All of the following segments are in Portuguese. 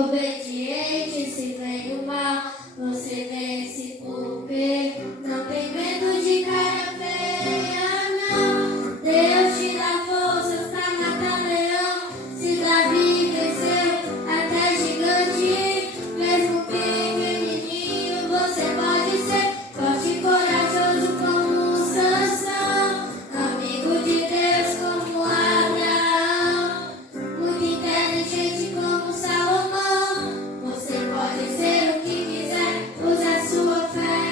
obediente, se vem o mal, você vence porque não tem medo de cara feia, não. Deus te dá forças pra matar leão. Se Davi venceu até gigante, mesmo pequenininho, você pode ser forte e corajoso como Sansão, amigo de Deus como Abraão, muito inteligente como Salomão. Você pode ser o que quiser, use a sua fé.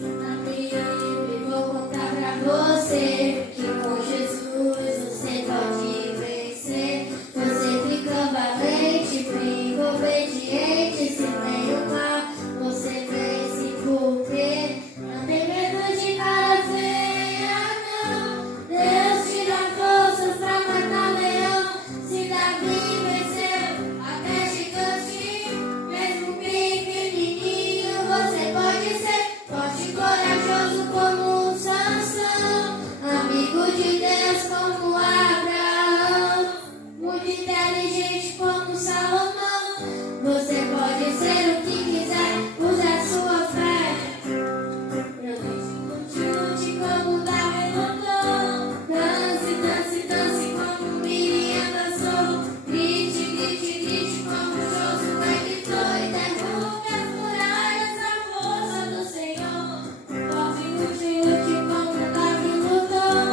Na minha Bíblia vou contar pra você que com Jesus você pode vencer. Você fica valente, fica obediente, se vem o mal, você vence porque não tem medo de cara feia, não. Deus te dá forças pra matar leão. Se Davi venceu até gigante, mesmo pequenininho, você pode ser forte e corajoso como Sansão, amigo de Deus como Abraão, muito inteligente como Salomão. Você pode ser o que quiser, use a sua fé. Lute como Davi lutou, dance, dance, dance como Miriam dançou, grite, grite, grite como Josué gritou, e derrube as muralhas na força do Senhor. Lute, lute como Davi lutou,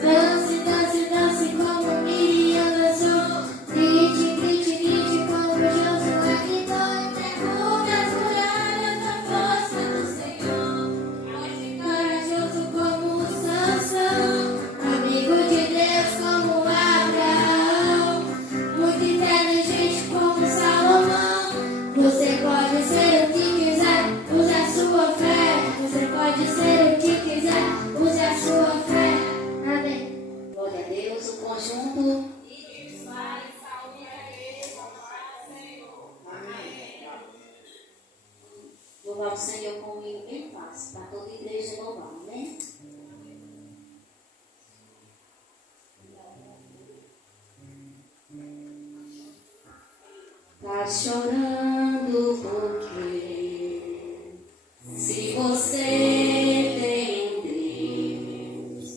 dance, dance, dance como Miriam dançou, grite, grite, grite como Josué gritou, e derrube as muralhas na força do Senhor. Forte e corajoso como Sansão, amigo de Deus como Abraão, muito inteligente como Salomão. Você pode ser o que quiser, use a sua fé. Você pode ser o que quiser, use a sua fé. Amém. Glória a Deus, o conjunto. Louvar o Senhor comigo bem fácil, para toda a igreja louvar, né? Tá chorando porque se você tem um Deus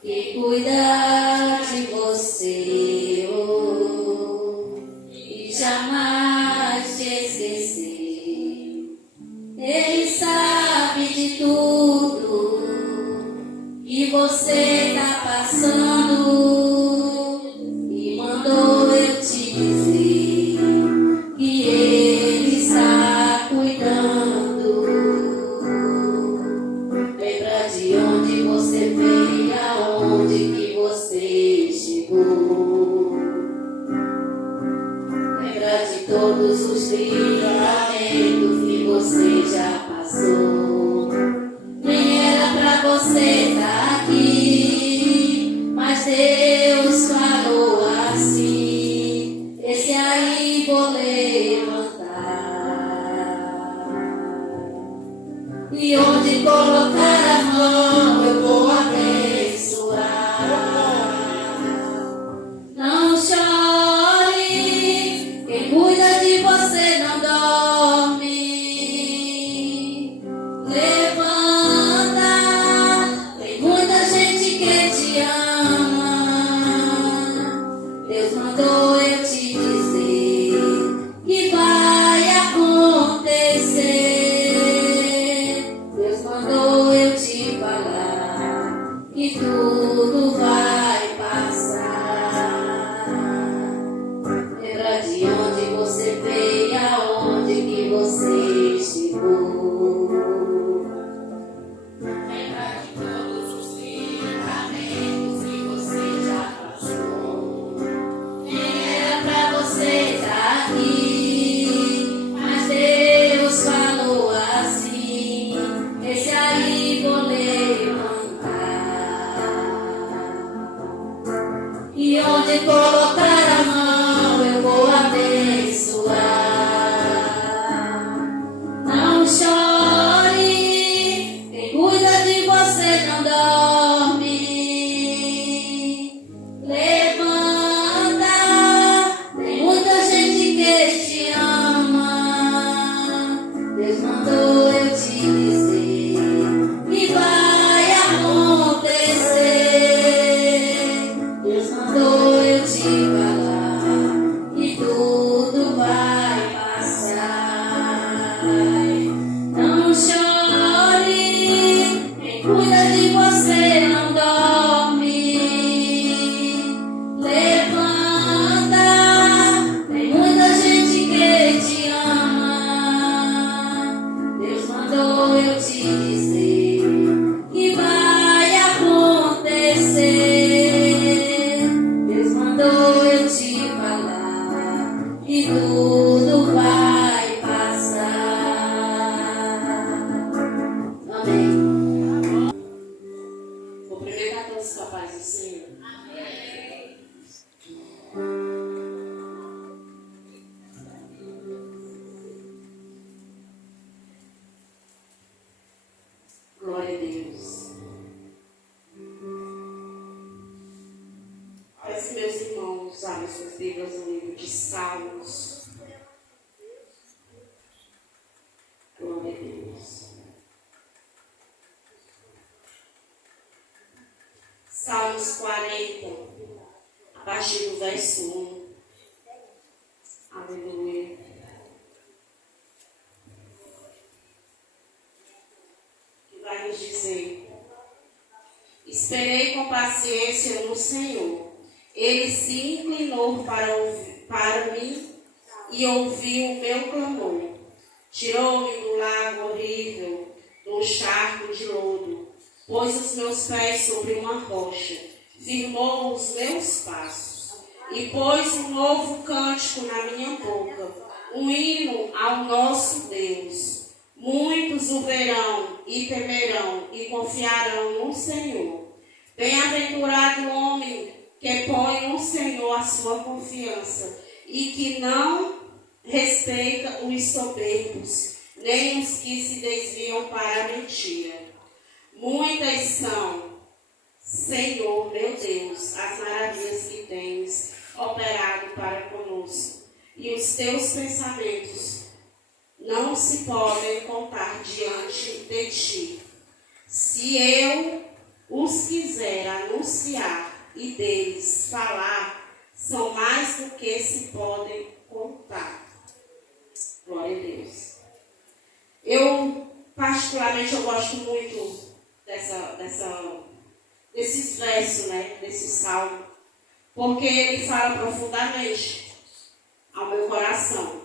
que cuida de você, oh, e jamais te esquecer. Ele sabe de tudo que você tá passando e mandou eu te dizer que Ele está cuidando. Lembra de onde você veio e aonde que você chegou. Lembra de todos os livramentos que você já passou. Nem era pra você estar aqui, mas Deus falou assim: esse aí vou levantar. E onde colocar a mão eu vou abençoar. Não chore, quem cuida de você não dorme. Levanta, tem muita gente que te ama. Deus mandou eu te dizer que vai acontecer. Deus mandou eu tudo vai passar. Amém. Cumprimento a todos com a paz do Senhor. Glória a Deus. Peço, meus irmãos, abrem suas Bíblias no livro de Salmos. Glória a Deus. Salmos 40, a partir do verso 1. Aleluia. Que vai nos dizer: esperei com paciência no Senhor. Ele se inclinou para mim e ouviu o meu clamor. Tirou-me do lago horrível, do charco de lodo. Pôs os meus pés sobre uma rocha, firmou os meus passos, e pôs um novo cântico na minha boca, um hino ao nosso Deus. Muitos o verão e temerão e confiarão no Senhor. Bem-aventurado o homem que põe no Senhor a sua confiança e que não respeita os soberbos, nem os que se desviam para a mentira. Muitas são, Senhor, meu Deus, as maravilhas que tens operado para conosco, e os teus pensamentos não se podem contar diante de ti. Se eu os quiser anunciar e deles falar, são mais do que se podem contar. Glória a Deus. Particularmente, eu gosto muito desses versos, né, desse salmo, porque ele fala profundamente ao meu coração.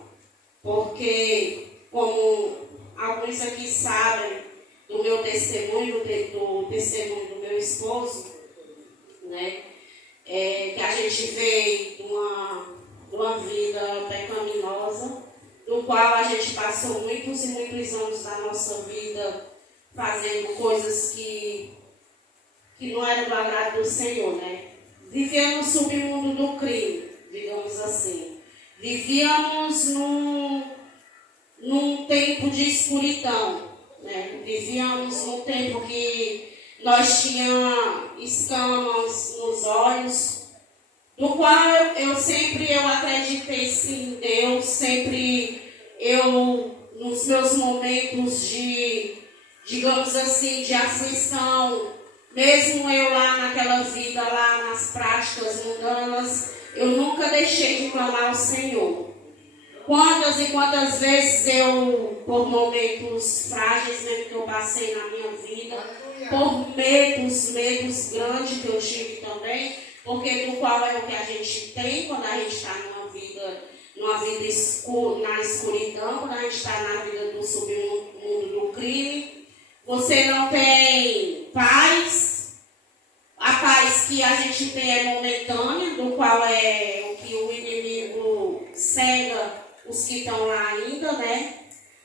Porque, como alguns aqui sabem do meu testemunho, do testemunho do meu esposo, né, que a gente veio de uma vida pecaminosa, do qual a gente passou muitos e muitos anos da nossa vida fazendo coisas que não eram do agrado do Senhor, né? Vivíamos no submundo do crime, digamos assim. Vivíamos num tempo de escuridão, né? Vivíamos num tempo que nós tínhamos escamas nos olhos, do qual eu acreditei sim em Deus, nos meus momentos de, digamos assim, de aflição, mesmo eu lá naquela vida, lá nas práticas mundanas, eu nunca deixei de clamar ao Senhor. Quantas e quantas vezes por momentos frágeis mesmo que eu passei na minha vida, por medos grandes que eu tive também, porque do qual é o que a gente tem quando a gente está numa vida na escuridão, quando a gente está na vida do submundo do crime. Você não tem paz. A paz que a gente tem é momentânea, do qual é o que o inimigo cega os que estão lá ainda, né?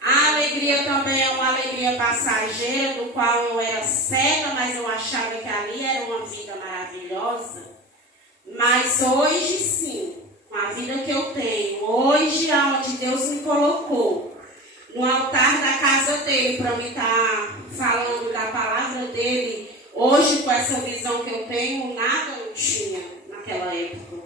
A alegria também é uma alegria passageira, do qual eu era cega, mas eu achava que ali era uma vida maravilhosa. Mas hoje sim, com a vida que eu tenho, hoje aonde Deus me colocou, no altar da casa dele, para me estar falando da palavra dele, hoje com essa visão que eu tenho, nada eu tinha naquela época.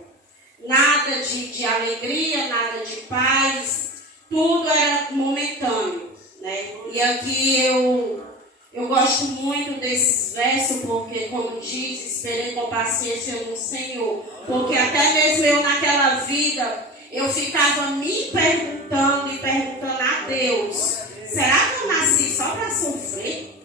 Nada de alegria, nada de paz, tudo era momentâneo, né? E aqui eu gosto muito desses versos, porque, como diz, esperei com paciência no Senhor. Porque até mesmo eu naquela vida, eu ficava me perguntando e perguntando a Deus: será que eu nasci só para sofrer?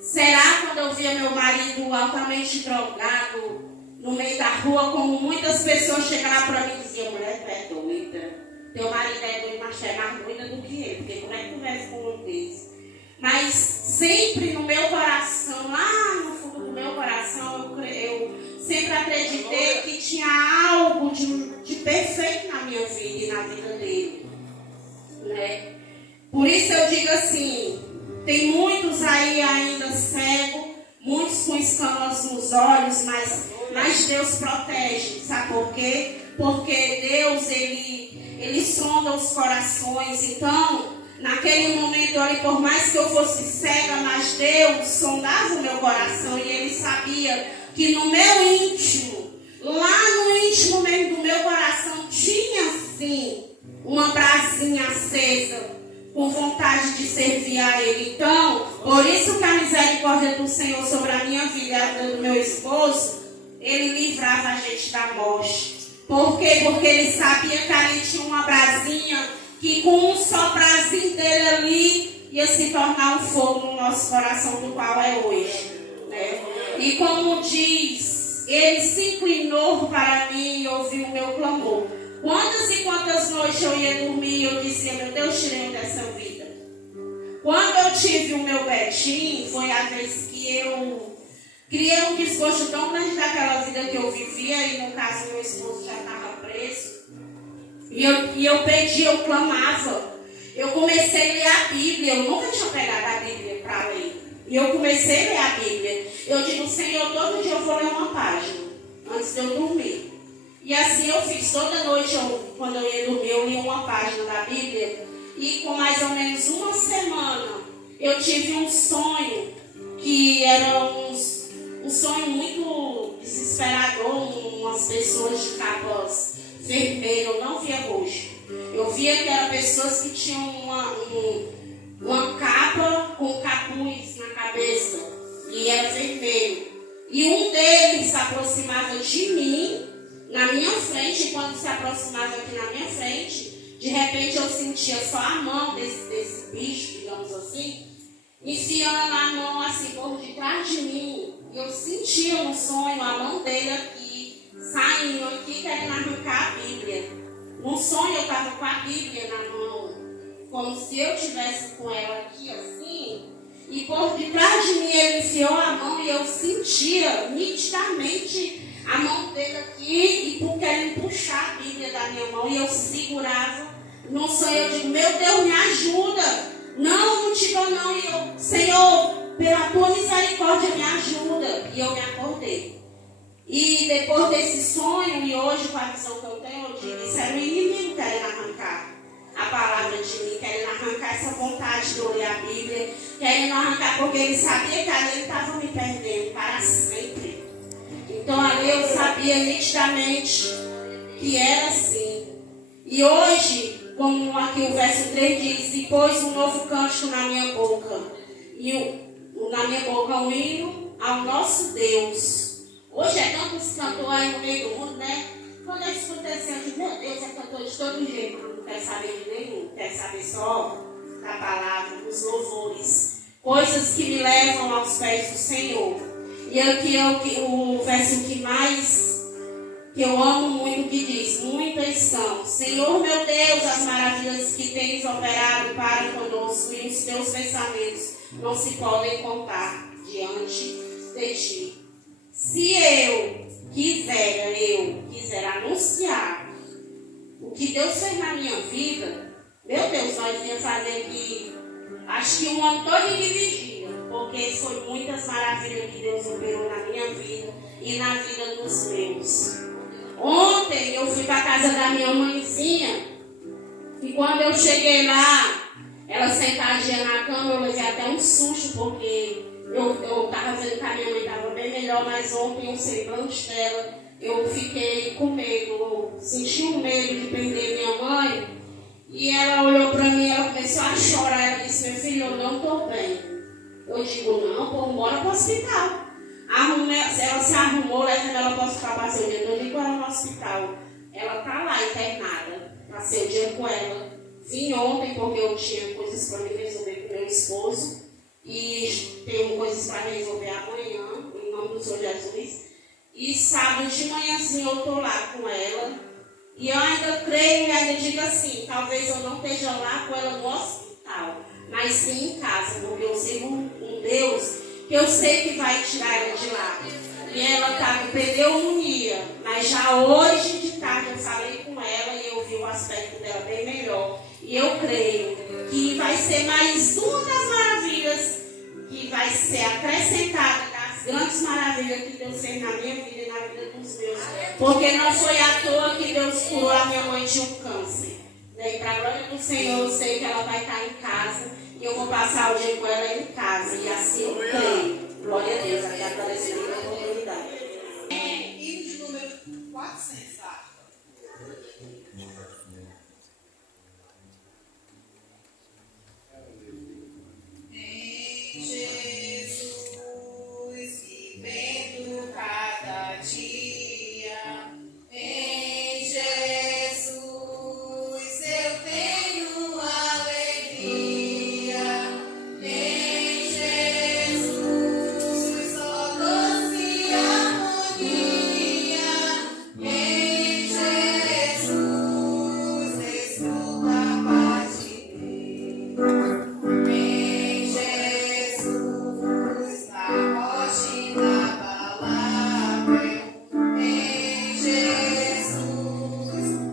Será quando eu via meu marido altamente drogado no meio da rua, como muitas pessoas chegavam para mim e diziam: mulher, tu é doida. Teu marido é doido, mas tu é mais doida do que ele. Porque como é que tu vês com um desse? Mas sempre no meu coração, lá no fundo do meu coração, eu sempre acreditei que tinha algo de perfeito na minha vida e na vida dele, né? Por isso eu digo assim, tem muitos aí ainda cegos, muitos com escamas nos olhos, mas Deus protege, sabe por quê? Porque Deus, Ele sonda os corações. Então, naquele momento ali, por mais que eu fosse cega, mas Deus sondava o meu coração e Ele sabia que no meu íntimo, lá no íntimo mesmo do meu coração, tinha sim uma brasinha acesa, com vontade de servir a Ele. Então, por isso que a misericórdia do Senhor sobre a minha vida e a vida do meu esposo, Ele livrava a gente da morte. Por quê? Porque Ele sabia que ali tinha uma brasinha que com um só brasinho dele ali ia se tornar um fogo no nosso coração, do qual é hoje, né? E como diz, Ele se inclinou para mim e ouviu o meu clamor. Quantas e quantas noites eu ia dormir e eu dizia, meu Deus, tirei-o dessa vida. Quando eu tive o meu Betinho, foi a vez que eu criei um desgosto tão grande daquela vida que eu vivia, e no caso meu esposo já estava preso. E eu pedi, eu clamava. Eu comecei a ler a Bíblia, eu nunca tinha pegado a Bíblia para ler. E eu comecei a ler a Bíblia. Eu digo, Senhor, todo dia eu vou ler uma página, antes de eu dormir. E assim eu fiz, toda noite, quando eu ia dormir, eu li uma página da Bíblia. E com mais ou menos uma semana, eu tive um sonho, que era um sonho muito desesperador, umas pessoas de capas vermelhas, eu não via rosto. Eu via que eram pessoas que tinham uma capa com capuz na cabeça, e era vermelho. E um deles se aproximava de mim, na minha frente, e quando se aproximava aqui na minha frente, de repente eu sentia só a mão desse bicho, digamos assim, enfiando a mão assim por detrás de mim. E eu sentia no sonho a mão dele aqui, saindo aqui, querendo arrancar a Bíblia. No sonho eu estava com a Bíblia na mão, como se eu estivesse com ela aqui assim, e por detrás de mim ele enfiou a mão e eu sentia nitidamente a mão dele aqui, e querendo puxar a Bíblia da minha mão, e eu segurava. No sonho eu digo, meu Deus, me ajuda. Não te dou não. E eu, Senhor, pela tua misericórdia, me ajuda. E eu me acordei. E depois desse sonho, e hoje com a visão que eu tenho, eu digo, isso era o inimigo querendo arrancar a palavra de mim, querendo arrancar essa vontade de eu ler a Bíblia, querendo arrancar, porque ele sabia que ali ele estava me perdendo para sempre. Então ali eu sabia nitidamente que era assim. E hoje, como aqui o verso 3 diz, e pôs um novo cântico na minha boca, e na minha boca um hino ao nosso Deus. Hoje é tantos cantores aí no meio do mundo, né? Quando eu escuto assim, eu digo, meu Deus, é cantor de todo jeito, não quer saber de nenhum, quer saber só da palavra, dos louvores, coisas que me levam aos pés do Senhor. E aqui é o verso que eu amo muito, que diz, muitas são, Senhor meu Deus, as maravilhas que tens operado para conosco, e os teus pensamentos não se podem contar diante de ti. Se eu quiser anunciar o que Deus fez na minha vida, meu Deus, nós ia fazer aqui, acho que um ano todo de vigília, porque foi muitas maravilhas que Deus operou na minha vida e na vida dos meus. Ontem eu fui para a casa da minha mãezinha, e quando eu cheguei lá, ela sentadinha na cama, eu levei até um susto, porque eu estava vendo que a minha mãe estava bem melhor, mas ontem o semblante dela, eu fiquei com medo, eu senti um medo de perder minha mãe. E ela olhou para mim, ela começou a chorar, ela disse, meu filho, eu não estou bem. Eu digo, não, pô, bora para o hospital. Ela se arrumou, levando ela para o hospital, passei o dia todo com ela no hospital. Ela está lá internada, passei o dia com ela. Vim ontem porque eu tinha coisas para me resolver com meu esposo. E tenho coisas para resolver amanhã, em nome do Senhor Jesus. E sábado de manhãzinho eu estou lá com ela. E eu ainda creio e ainda digo assim, talvez eu não esteja lá com ela no hospital, mas sim em casa, porque eu sirvo um Deus que eu sei que vai tirar ela de lá. E ela está com pneumonia. Mas já hoje de tarde eu falei com ela e eu vi o aspecto dela bem melhor. E eu creio que vai ser mais uma das maravilhas que vai ser acrescentada das grandes maravilhas que Deus fez na minha vida e na vida dos meus. Porque não foi à toa que Deus curou a minha mãe de um câncer. E para a glória do Senhor, eu sei que ela vai estar em casa e eu vou passar o dia com ela em casa. E assim eu creio. Glória a Deus, aqui agradecendo a oportunidade. Hino de número 400, tá? Em Jesus, vivendo cada dia, em Jesus eu tenho alegria, em Jesus só doce harmonia, em Jesus desfruta a paz de Deus. Em Jesus, na rocha inabalável, em Jesus,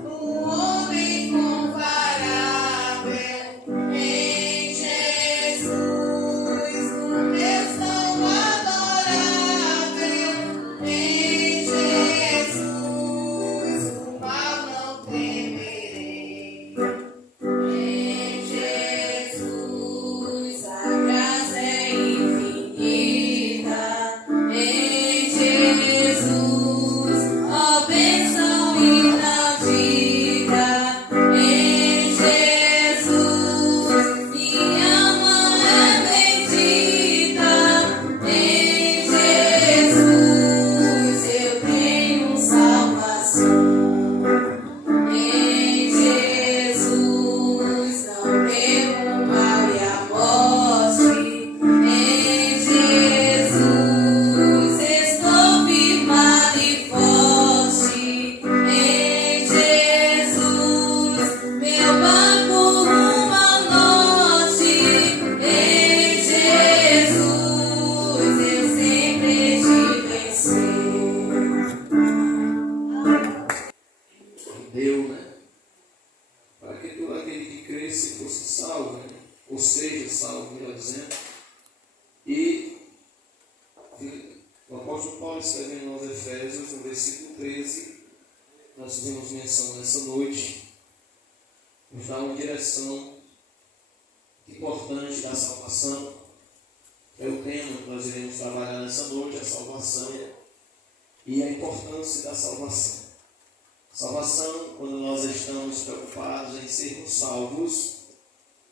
o homem comparável, em Jesus, o Deus tão adorável, em Jesus, o mal não temerei. Em Jesus, a graça é infinita. Em Jesus, ó bênção inaudita. Em Jesus, minha mãe é bendita. Em Jesus, eu tenho salvação. Em Jesus não temo mal e a morte. Em Jesus estou firmado e forte. Em Jesus meu barco rumo ao norte. Em Jesus eu sempre hei de vencer. Deu, né? Para que todo aquele que cresce fosse salvo, né? Ou seja, salvo, melhor dizendo. E o apóstolo Paulo escrevendo aos Efésios, no versículo 13, nós fizemos menção nessa noite, nos dá uma direção importante da salvação. É o tema que nós iremos trabalhar nessa noite, a salvação e a importância da salvação. Salvação, quando nós estamos preocupados em sermos salvos,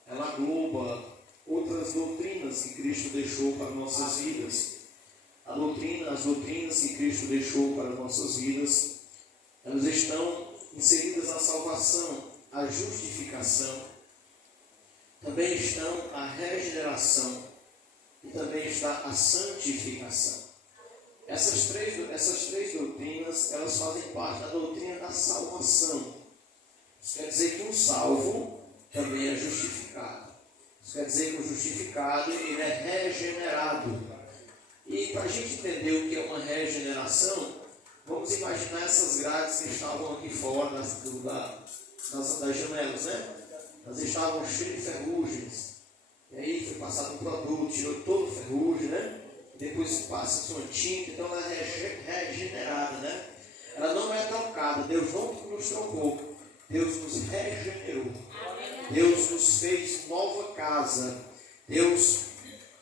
ela engloba outras doutrinas que Cristo deixou para nossas vidas. As doutrinas que Cristo deixou para nossas vidas, elas estão inseridas na salvação, a justificação, também estão a regeneração e também está a santificação. Essas três doutrinas, elas fazem parte da doutrina da salvação. Isso quer dizer que um salvo também é justificado. Isso quer dizer que o justificado ele é regenerado. E para a gente entender o que é uma regeneração, vamos imaginar essas grades que estavam aqui fora das janelas, né? Elas estavam cheias de ferrugens. E aí foi passado um produto, tirou todo o ferrugem, né? Depois passa uma tinta, então ela é regenerada, né? Ela não é trocada. Deus não nos trocou. Deus nos regenerou. Deus nos fez nova casa.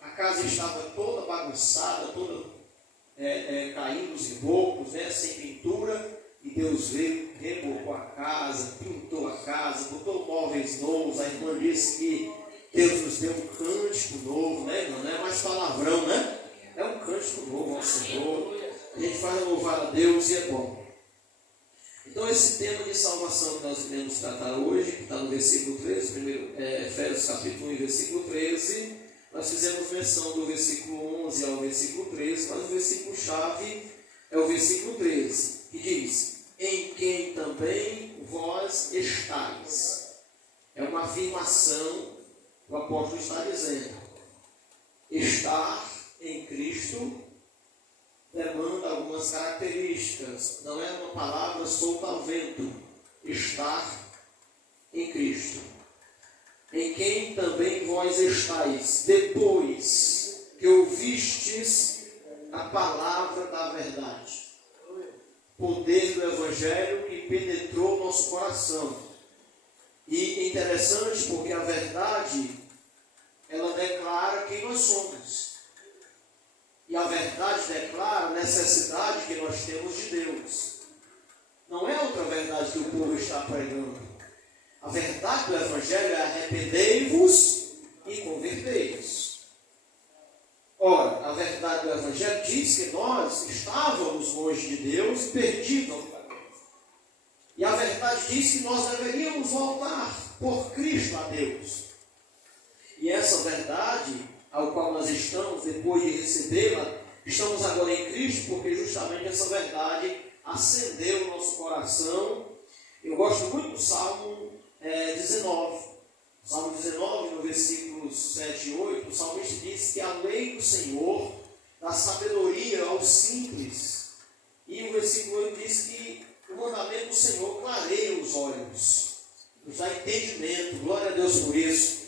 A casa estava toda bagunçada, toda caindo os rebocos, né? Sem pintura. E Deus veio, rebocou a casa, pintou a casa, botou móveis novos. A irmã disse que Deus nos deu um cântico novo, né, irmã? Não é mais palavrão, né? É um cântico novo ao Senhor. A gente faz louvar a Deus e é bom. Então esse tema de salvação que nós iremos tratar hoje, que está no versículo 13, Efésios capítulo 1, versículo 13, nós fizemos menção do versículo 11 ao versículo 13, mas o versículo-chave é o versículo 13, que diz: em quem também vós estáis. É uma afirmação que o apóstolo está dizendo. Estar em Cristo demanda algumas características. Não é uma palavra solta ao vento. Estar em Cristo, em quem também vós estáis, depois que ouvistes a palavra da verdade. Poder do Evangelho que penetrou nosso coração. E é interessante porque a verdade, ela declara quem nós somos. E a verdade declara a necessidade que nós temos de Deus. Não é outra verdade que o povo está pregando. A verdade do Evangelho é arrependei-vos e convertei-vos. Ora, a verdade do Evangelho diz que nós estávamos longe de Deus e perdidos. E a verdade diz que nós deveríamos voltar por Cristo a Deus. E essa verdade, ao qual nós estamos, depois de recebê-la, estamos agora em Cristo, porque justamente essa verdade acendeu o nosso coração. Eu gosto muito do Salmo 19. Salmo 19, no versículos 7 e 8, o salmista diz que a lei do Senhor dá sabedoria aos simples. E o versículo 8 diz que o mandamento do Senhor clareia os olhos, nos dá entendimento. Glória a Deus por isso.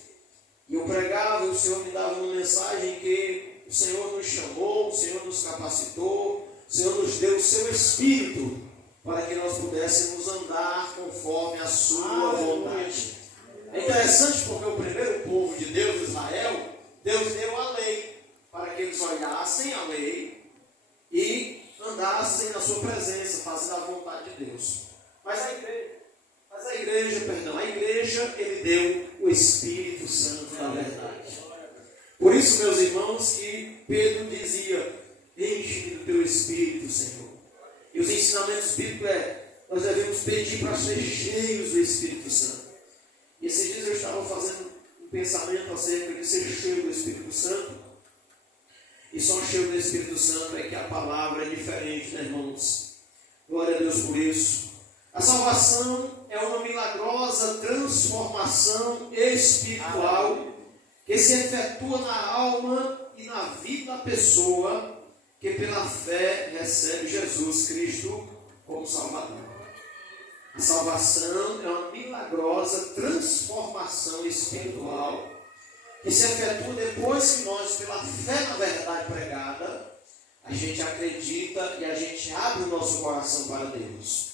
E eu pregava, e o Senhor me dava uma mensagem que o Senhor nos chamou, o Senhor nos capacitou, o Senhor nos deu o seu Espírito para que nós pudéssemos andar conforme a sua vontade. É interessante porque o primeiro povo de Deus, Israel, Deus deu a lei para que eles olhassem a lei e andassem na sua presença, fazendo a vontade de Deus. Mas a igreja, ele deu o Espírito Santo da verdade. Por isso, meus irmãos, que Pedro dizia, enche-me do teu Espírito, Senhor. E os ensinamentos bíblicos nós devemos pedir para ser cheios do Espírito Santo. E esses dias eu estava fazendo um pensamento acerca de ser cheio do Espírito Santo. E só cheio do Espírito Santo é que a palavra é diferente, né, irmãos? Glória a Deus por isso. A salvação é uma milagrosa transformação espiritual que se efetua na alma e na vida da pessoa que pela fé recebe Jesus Cristo como Salvador. A salvação é uma milagrosa transformação espiritual que se efetua depois que nós, pela fé na verdade pregada, a gente acredita e a gente abre o nosso coração para Deus.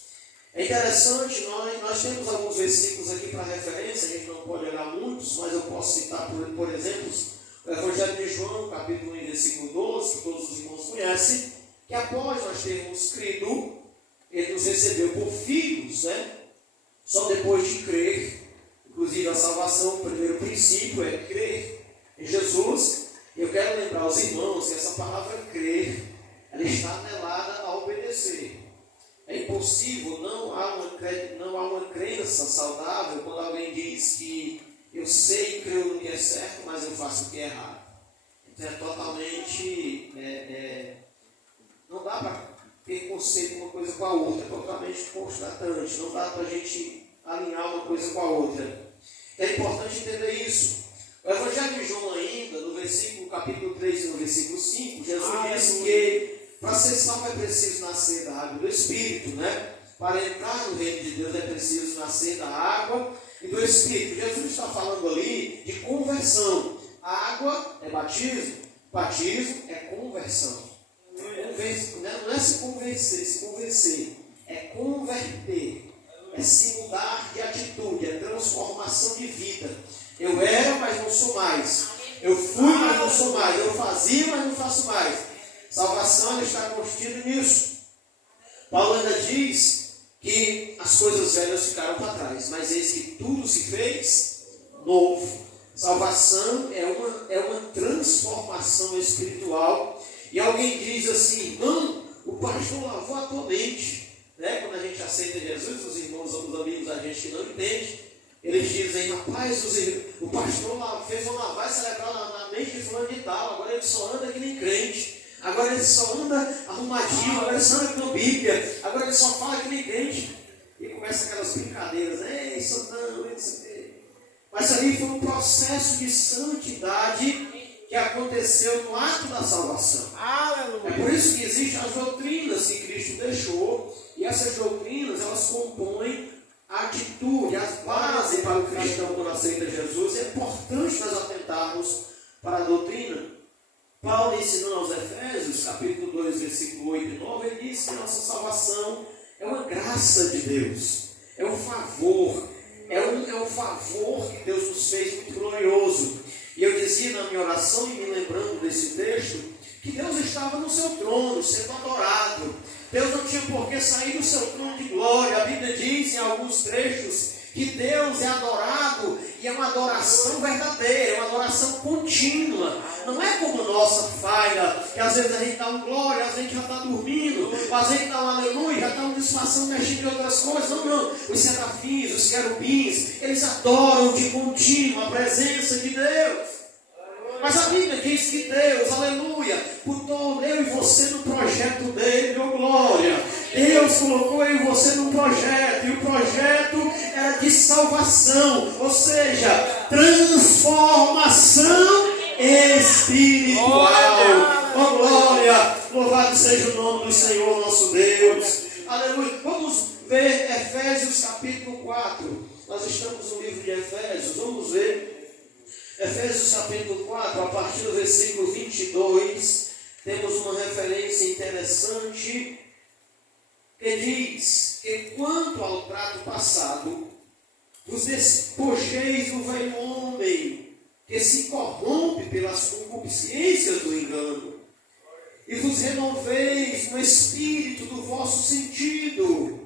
É interessante, nós temos alguns versículos aqui para referência, a gente não pode olhar muitos, mas eu posso citar, por exemplo, o Evangelho de João, capítulo 1, versículo 12, que todos os irmãos conhecem, que após nós termos crido, ele nos recebeu por filhos, né? Só depois de crer. Inclusive a salvação, o primeiro princípio é crer em Jesus. Eu quero lembrar aos irmãos que essa palavra crer, ela está anelada a obedecer. É impossível, não há uma crença saudável quando alguém diz que eu sei e creio no que é certo, mas eu faço o que é errado. Então é totalmente, não dá para ter conceito uma coisa com a outra, é totalmente constatante, não dá para a gente alinhar uma coisa com a outra. É importante entender isso. O Evangelho de João ainda, no capítulo 3 e no versículo 5, Jesus disse que para ser salvo é preciso nascer da água e do Espírito, né? Para entrar no reino de Deus é preciso nascer da água e do Espírito. Jesus está falando ali de conversão. A água é batismo, batismo é conversão. Não é se convencer, é converter, é se mudar de atitude, é transformação de vida. Eu era, mas não sou mais. Eu fui, mas não sou mais. Eu fazia, mas não faço mais. Salvação está constida nisso. Paulo ainda diz que as coisas velhas ficaram para trás, mas eis que tudo se fez novo. Salvação é uma transformação espiritual. E alguém diz assim, irmão, o pastor lavou a tua mente. Né? Quando a gente aceita Jesus, os irmãos, os amigos da gente que não entende, eles dizem, rapaz, o pastor fez uma lavagem cerebral na mente de fulano de tal, agora ele só anda que nem crente, agora ele só anda arrumadinho, agora ele só anda com a Bíblia, agora ele só fala que nem crente. E começa aquelas brincadeiras, isso não, isso. Mas ali foi um processo de santidade que aconteceu no ato da salvação. Aleluia. É por isso que existem as doutrinas que Cristo deixou, e essas doutrinas, elas compõem a atitude, as bases para o cristão quando aceita Jesus. É importante nós atentarmos para a doutrina. Paulo ensinando aos Efésios, capítulo 2, versículo 8 e 9, ele diz que nossa salvação é uma graça de Deus, é um favor, é um favor que Deus nos fez muito glorioso. E eu dizia na minha oração, e me lembrando desse texto, que Deus estava no seu trono, sendo adorado. Deus não tinha por que sair do seu trono de glória. A Bíblia diz em alguns trechos que Deus é adorado, e é uma adoração verdadeira, é uma adoração contínua. Não é como nossa falha, que às vezes a gente dá um glória, às vezes a gente já está dormindo, às vezes a gente dá um aleluia, já está disfarçando, mexendo em outras coisas. Não. Os serafins, os querubins, eles adoram de contínuo a presença de Deus. Mas a Bíblia diz que Deus, aleluia, botou eu e você no projeto dele, meu glória. Deus colocou eu e você no projeto, e o projeto era de salvação, ou seja, transformação espiritual. Oh glória, louvado seja o nome do Senhor nosso Deus. Aleluia. Vamos ver Efésios capítulo 4. Nós estamos no livro de Efésios, vamos ver. Efésios capítulo 4, a partir do versículo 22, temos uma referência interessante que diz que quanto ao trato passado, vos despojeis do velho homem, que se corrompe pelas concupiscências do engano, e vos renoveis no espírito do vosso sentido.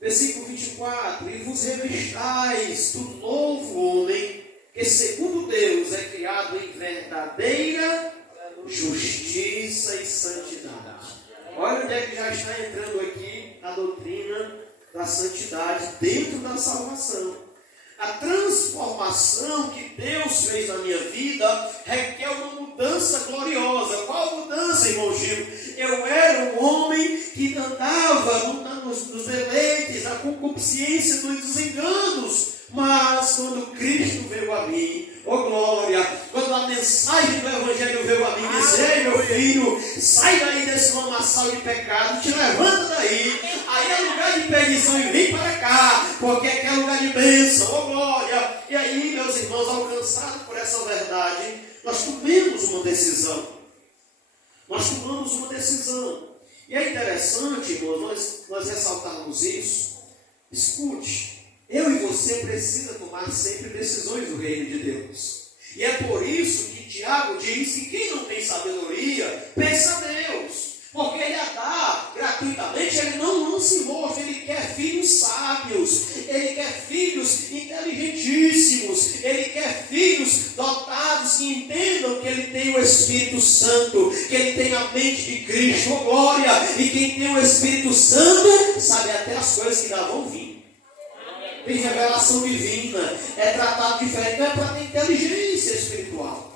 Versículo 24, e vos revistais do novo homem, que segundo Deus é criado em verdadeira justiça e santidade. Olha onde é que já está entrando aqui a doutrina da santidade dentro da salvação. A transformação que Deus fez na minha vida requer uma mudança gloriosa. Qual mudança, irmão Gil? Eu era um homem que andava nos deleites, na concupiscência, dos enganos. Mas quando Cristo veio a mim, oh glória, quando a mensagem do Evangelho veio a mim, dizer, meu filho, sai daí desse lamaçal de pecado, te levanta daí, aí é lugar de perdição e vem para cá, porque aqui é lugar de bênção, oh glória. E aí, meus irmãos, alcançados por essa verdade, nós tomamos uma decisão. E é interessante, irmãos, nós ressaltarmos isso. Escute. Eu e você precisa tomar sempre decisões do reino de Deus. E é por isso que Tiago diz que quem não tem sabedoria, peça a Deus. Porque Ele a dá gratuitamente, Ele não se mostra, Ele quer filhos sábios, Ele quer filhos inteligentíssimos, Ele quer filhos dotados que entendam que Ele tem o Espírito Santo, que Ele tem a mente de Cristo, oh glória, e quem tem o Espírito Santo sabe até as coisas que ainda vão vir. Tem revelação divina, é tratado diferente, não é para ter inteligência espiritual.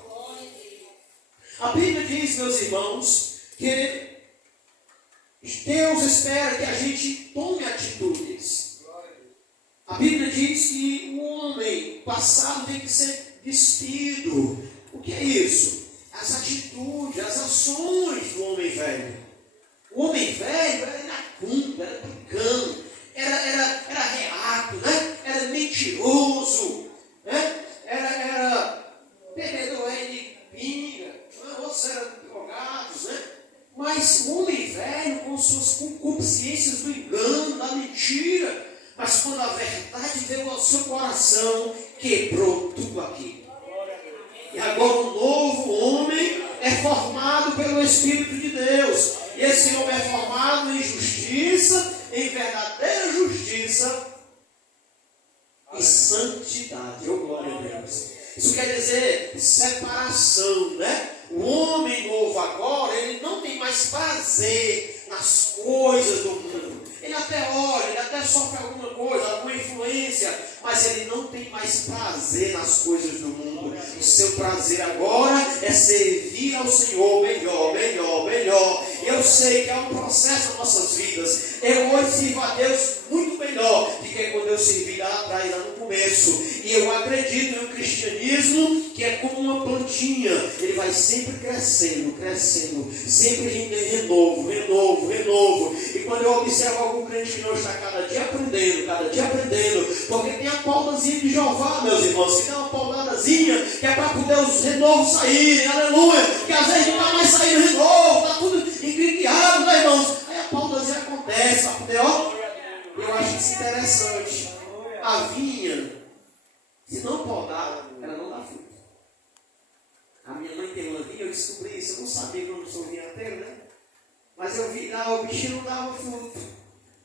A Bíblia diz, meus irmãos, que Deus espera que a gente tome atitudes. A Bíblia diz que o homem passado tem que ser despido. O que é isso? As atitudes, as ações do homem velho. O homem velho era iracundo, era picano, era reato, né? Era mentiroso, né? Era bebedor de pinga, outros eram drogados, né? Mas o homem velho, com suas concupiscências do engano, da mentira, mas quando a verdade veio ao seu coração, quebrou tudo aquilo. E agora o novo homem é formado pelo Espírito de Deus. E esse homem é formado em justiça, em verdadeira justiça e santidade. Oh, glória a Deus. Isso quer dizer separação, né? O homem novo agora, ele não tem mais prazer nas coisas do mundo. Ele até olha, ele até sofre alguma coisa, alguma influência, mas ele não tem mais prazer nas coisas do mundo. O seu prazer agora é servir ao Senhor melhor. Eu sei que é um processo nas nossas vidas. Eu hoje sirvo a Deus muito melhor do que quando eu servi lá atrás, lá no começo. E E eu acredito no cristianismo que é como uma plantinha. Ele vai sempre crescendo, crescendo, sempre em renovo, renovo, renovo. E quando eu observo algum crente que não está cada dia aprendendo, porque tem a paudazinha de Jeová, meus irmãos, que tem uma paudadazinha que é para poder os renovos saírem, aleluia, que às vezes não está mais saindo renovo, está tudo encriquiado, né, irmãos? Aí a paudazinha acontece, para poder, ó, eu acho isso interessante. A vinha, se não podar, ela não dá fruto. A minha mãe tem uma vinha, eu descobri isso, eu não sabia que eu não sou vinhateiro, né? Mas eu vi lá, o bichinho não dava fruto.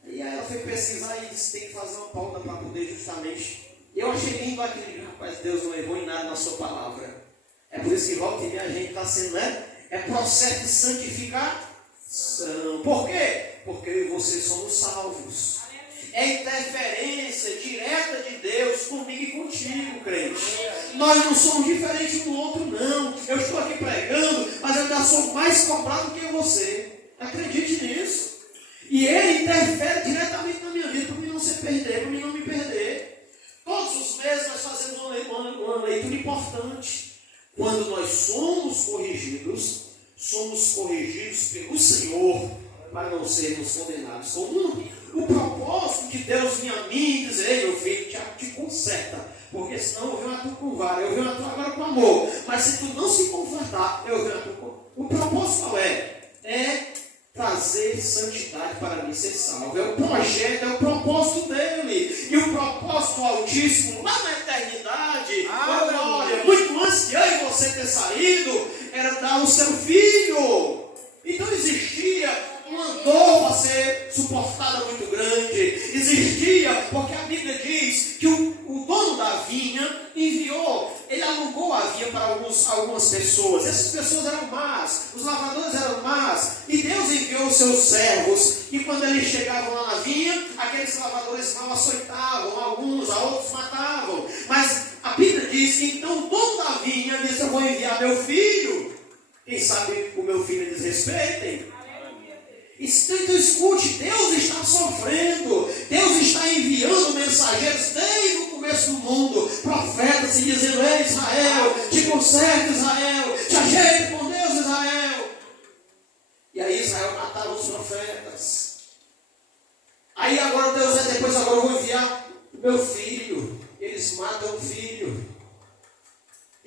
E aí ela foi pesquisar e disse, tem que fazer uma pauta para poder justamente. E eu achei lindo aquele, rapaz, Deus não errou em nada na sua palavra. É por isso que volta e meia a gente está sendo, né? É processo de santificação. Por quê? Porque eu e você somos salvos. É interferência direta de Deus comigo e contigo, crente. Nós não somos diferentes um do outro, não. Eu estou aqui pregando, mas eu ainda sou mais cobrado que você. Acredite nisso. E Ele interfere diretamente na minha vida, para mim não se perder, para mim não me perder. Todos os meses nós fazemos uma leitura importante. Quando nós somos corrigidos pelo Senhor, para não sermos condenados com o mundo. O propósito de Deus vinha a mim e dizer, ei meu filho, te conserta, porque senão eu venho a tu com vara, eu venho a tu agora com amor. Mas se tu não se consertar, eu venho a tu com... O propósito qual é? É trazer santidade para mim ser salvo. É o projeto, é o propósito dele. E o propósito Altíssimo, lá na eternidade, glória, muito antes de eu e você ter saído, era dar o seu filho. Então existia uma dor a ser suportada muito grande. Existia, porque a Bíblia diz que o dono da vinha enviou, ele alugou a vinha para algumas pessoas. Essas pessoas eram más, os lavradores eram más. E Deus enviou os seus servos. E quando eles chegavam lá na vinha, aqueles lavradores mal açoitavam alguns, a outros matavam. Mas a Bíblia diz que então o dono da vinha disse, eu vou enviar meu filho. Quem sabe o meu filho eles respeitem. Então escute, Deus está sofrendo, Deus está enviando mensageiros desde o começo do mundo, profetas e dizendo, ei Israel, te conserta Israel, te ajeite com Deus Israel. E aí Israel matava os profetas. Aí agora Deus depois agora eu vou enviar o meu filho, eles matam o filho.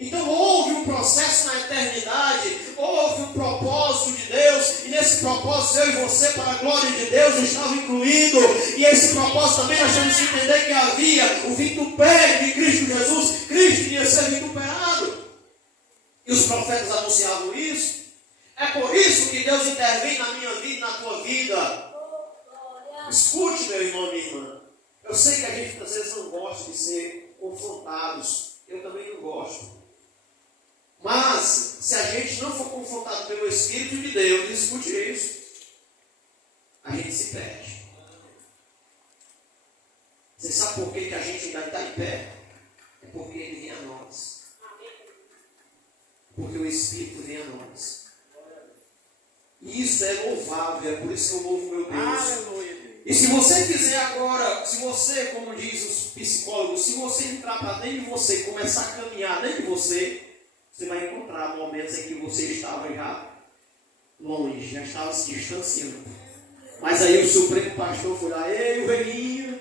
Então houve um processo na eternidade, houve um propósito de Deus, e nesse propósito eu e você, para a glória de Deus, estava incluído. E esse propósito também nós temos que entender que havia o vitupério de Cristo Jesus, Cristo iria ser vituperado. E os profetas anunciavam isso. É por isso que Deus intervém na minha vida e na tua vida. Escute, meu irmão e minha irmã. Eu sei que a gente às vezes não gosta de ser confrontados. Eu também não gosto. Mas, se a gente não for confrontado pelo Espírito de Deus, escute isso, a gente se perde. Você sabe por que a gente ainda está em pé? É porque Ele vem a nós. Porque o Espírito vem a nós. E isso é louvável, é por isso que eu louvo meu Deus. E se você fizer agora, se você, como diz os psicólogos, se você entrar para dentro de você, começar a caminhar dentro de você, você vai encontrar momentos em que você estava já longe, já estava se distanciando. Mas aí o Supremo Pastor foi lá, ei, o velhinho,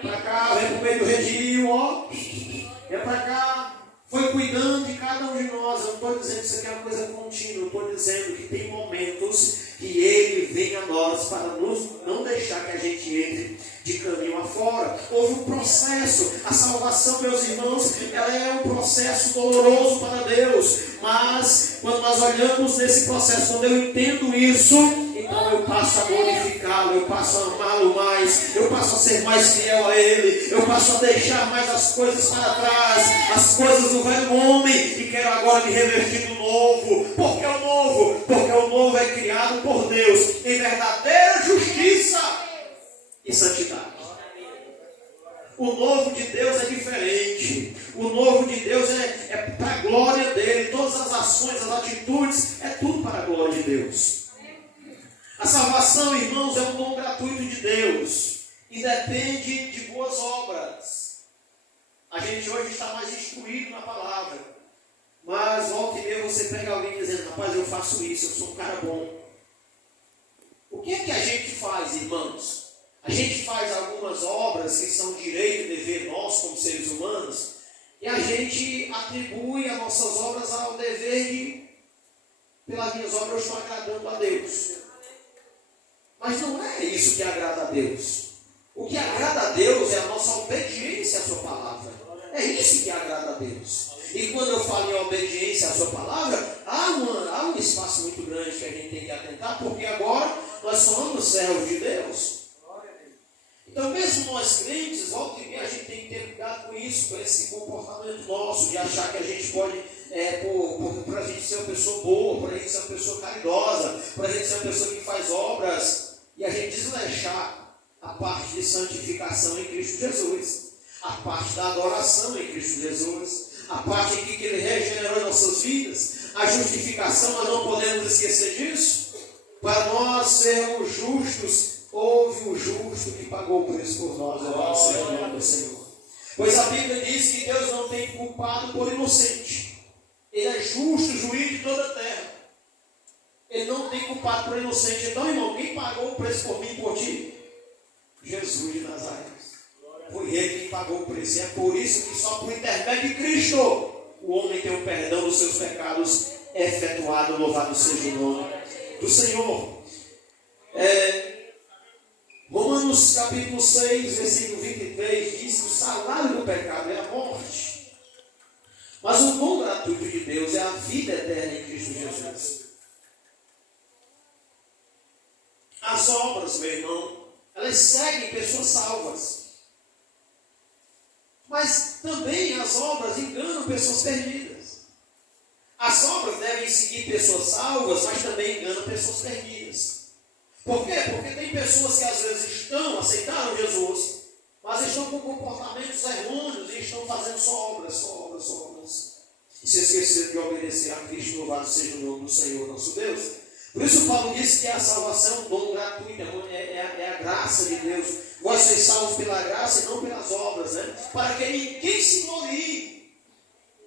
vem para cá, vem para o meio do redil, ó, vem para cá. Foi cuidando de cada um de nós. Eu não estou dizendo que isso aqui é uma coisa contínua, eu estou dizendo que tem momentos que Ele vem a nós para nos não deixar que a gente entre de caminho afora. Houve um processo. A salvação, meus irmãos, ela é um processo doloroso para Deus. Mas quando nós olhamos nesse processo, quando eu entendo isso, então eu passo a glorificá-lo, eu passo a amá-lo mais, eu passo a ser mais fiel a Ele, eu passo a deixar mais as coisas para trás, as coisas do velho homem, e quero agora me revestir do novo. Por que o novo? Porque o novo é criado por Deus em verdadeira justiça e santidade. O novo de Deus é diferente. O novo de Deus é para a glória dele. Todas as ações, as atitudes, é tudo para a glória de Deus. A salvação, irmãos, é um dom gratuito de Deus. E depende de boas obras. A gente hoje está mais instruído na palavra. Mas volta e meia você pega alguém dizendo, rapaz, eu faço isso, eu sou um cara bom. O que é que a gente faz, irmãos? A gente faz algumas obras que são direito e dever nosso como seres humanos, e a gente atribui as nossas obras ao dever de, pelas minhas obras eu estou agradando a Deus. Mas não é isso que agrada a Deus. O que agrada a Deus é a nossa obediência à sua palavra. É isso que agrada a Deus. E quando eu falo em obediência à sua palavra, há um espaço muito grande que a gente tem que atentar, porque agora nós somos servos de Deus. Então, mesmo nós crentes, volta e meia, a gente tem que ter cuidado com isso, com esse comportamento nosso, de achar que a gente pode, para a gente ser uma pessoa boa, para a gente ser uma pessoa caridosa, para a gente ser uma pessoa que faz obras, e a gente desleixar a parte de santificação em Cristo Jesus, a parte da adoração em Cristo Jesus, a parte em que Ele regenerou nossas vidas, a justificação, nós não podemos esquecer disso. Para nós sermos justos, houve um justo que pagou o preço por nós, louvado seja o nome do Senhor. Pois a Bíblia diz que Deus não tem culpado por inocente. Ele é justo, juiz de toda a terra. Ele não tem culpado por inocente. Então, irmão, quem pagou o preço por mim e por ti? Jesus de Nazaré. Foi Ele quem pagou o preço. E é por isso que só por intermédio de Cristo o homem tem o perdão dos seus pecados efetuado. Louvado seja o nome do Senhor. Romanos capítulo 6, versículo 23 diz que o salário do pecado é a morte, mas o dom gratuito de Deus é a vida eterna em Cristo Jesus. As obras, meu irmão, elas seguem pessoas salvas, mas também as obras enganam pessoas perdidas. As obras devem seguir pessoas salvas, mas também enganam pessoas perdidas. Por quê? Porque tem pessoas que às vezes aceitaram Jesus, mas estão com comportamentos errôneos e estão fazendo só obras. E se esqueceram de obedecer a Cristo, louvado seja o nome do Senhor nosso Deus. Por isso Paulo disse que a salvação é um dom gratuito, é a graça de Deus. Vós sois salvos pela graça e não pelas obras, né? Para que ninguém se glorie.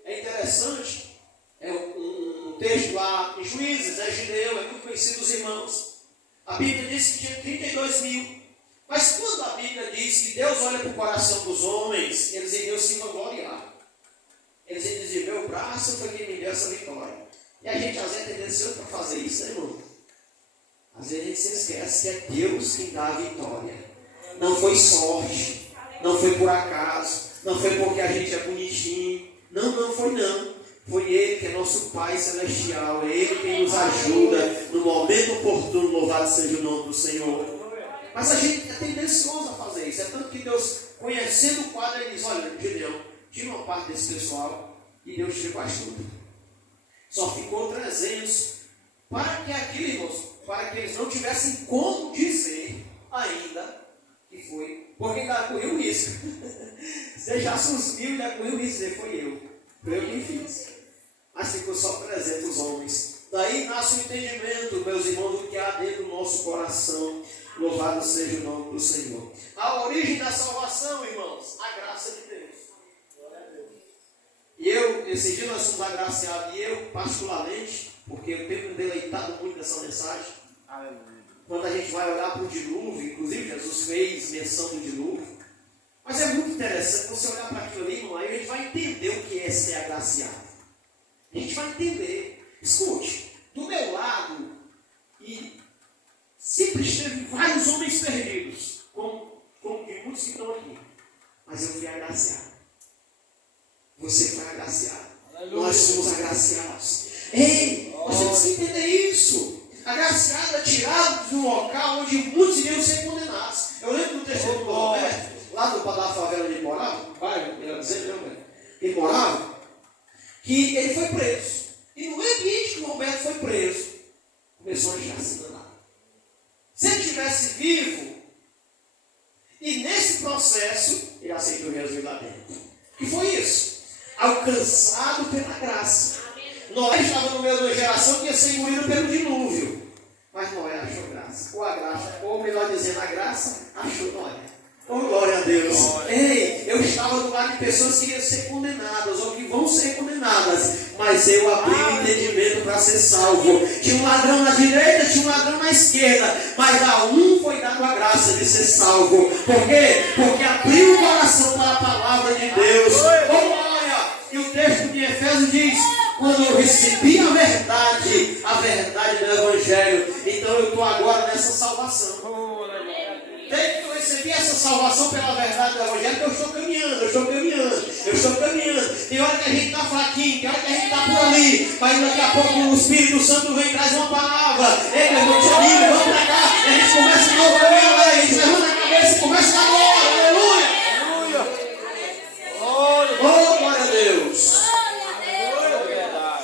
É interessante, é um texto lá em Juízes, Gideão, é muito conhecido dos irmãos. A Bíblia diz que tinha 32 mil. Mas quando a Bíblia diz que Deus olha para o coração dos homens, eles iriam se vangloriar. Eles iriam dizer, meu braço foi quem me deu essa vitória. E a gente às vezes é tendencioso para fazer isso, né, irmão? Às vezes a gente se esquece que é Deus quem dá a vitória. Não foi sorte, não foi por acaso, não foi porque a gente é bonitinho. Não foi não. Foi Ele que é nosso Pai Celestial, é Ele quem nos ajuda no momento oportuno, louvado seja o nome do Senhor. Mas a gente é tendencioso a fazer isso, é tanto que Deus, conhecendo o quadro, Ele diz, olha, Gideão, tira uma parte desse pessoal, e Deus tira quase tudo. Só ficou 300, para que eles não tivessem como dizer ainda que foi, porque ainda correu o risco. Se deixasse uns 1000, ainda correu o risco, foi eu quem fiz. Mas ficou só 300 homens. Daí nasce o entendimento, meus irmãos, do que há dentro do nosso coração. Louvado seja o nome do Senhor. A origem da salvação, irmãos, a graça de Deus. E esse dia nós somos agraciados, e eu particularmente, porque eu tenho me deleitado muito dessa mensagem. Quando a gente vai olhar para o dilúvio, inclusive Jesus fez menção do dilúvio. Mas é muito interessante você olhar para aquilo ali, irmão, aí a gente vai entender o que é ser agraciado. A gente vai entender. Escute, do meu lado, e sempre esteve vários homens perdidos, como de muitos que estão aqui. Mas eu fui agraciado. Você foi agraciado. Aleluia. Nós somos agraciados. Ei, nós temos que entender isso. Agraciado é tirado de um local onde muitos iriam ser condenados. Eu lembro do testemunho do Roberto, lá da favela onde ele morava, ele morava, que ele foi preso. E no ambiente que o Roberto foi preso, começou a chacina lá. Se ele estivesse vivo, e nesse processo, ele aceitou Jesus lá dentro. E foi isso. Alcançado pela graça. Noé estava no meio de uma geração que ia ser engolido pelo dilúvio. Mas Noé achou graça. Ou melhor dizendo, a graça achou Noé. Oh, glória a Deus. Ei, eu estava no lugar de pessoas que iam ser condenadas ou que vão ser condenadas, mas eu abri o entendimento para ser salvo. Tinha um ladrão na direita, tinha um ladrão na esquerda, mas a um foi dado a graça de ser salvo. Por quê? Porque abriu o coração para a palavra de Deus. Oh, glória! E o texto de Efésios diz: quando eu recebi a verdade do Evangelho, então eu estou agora nessa salvação. Desde que eu recebi essa salvação pela verdade do Evangelho, eu estou caminhando. Tem hora que a gente está fraquinho, tem hora que a gente está por ali, mas daqui a pouco o Espírito Santo vem e traz uma palavra. Ei, meu irmão, te animo, vamos pra cá. A gente começa de novo a caminhar, a gente levanta a cabeça e começa agora. Aleluia! Oh, glória a Deus!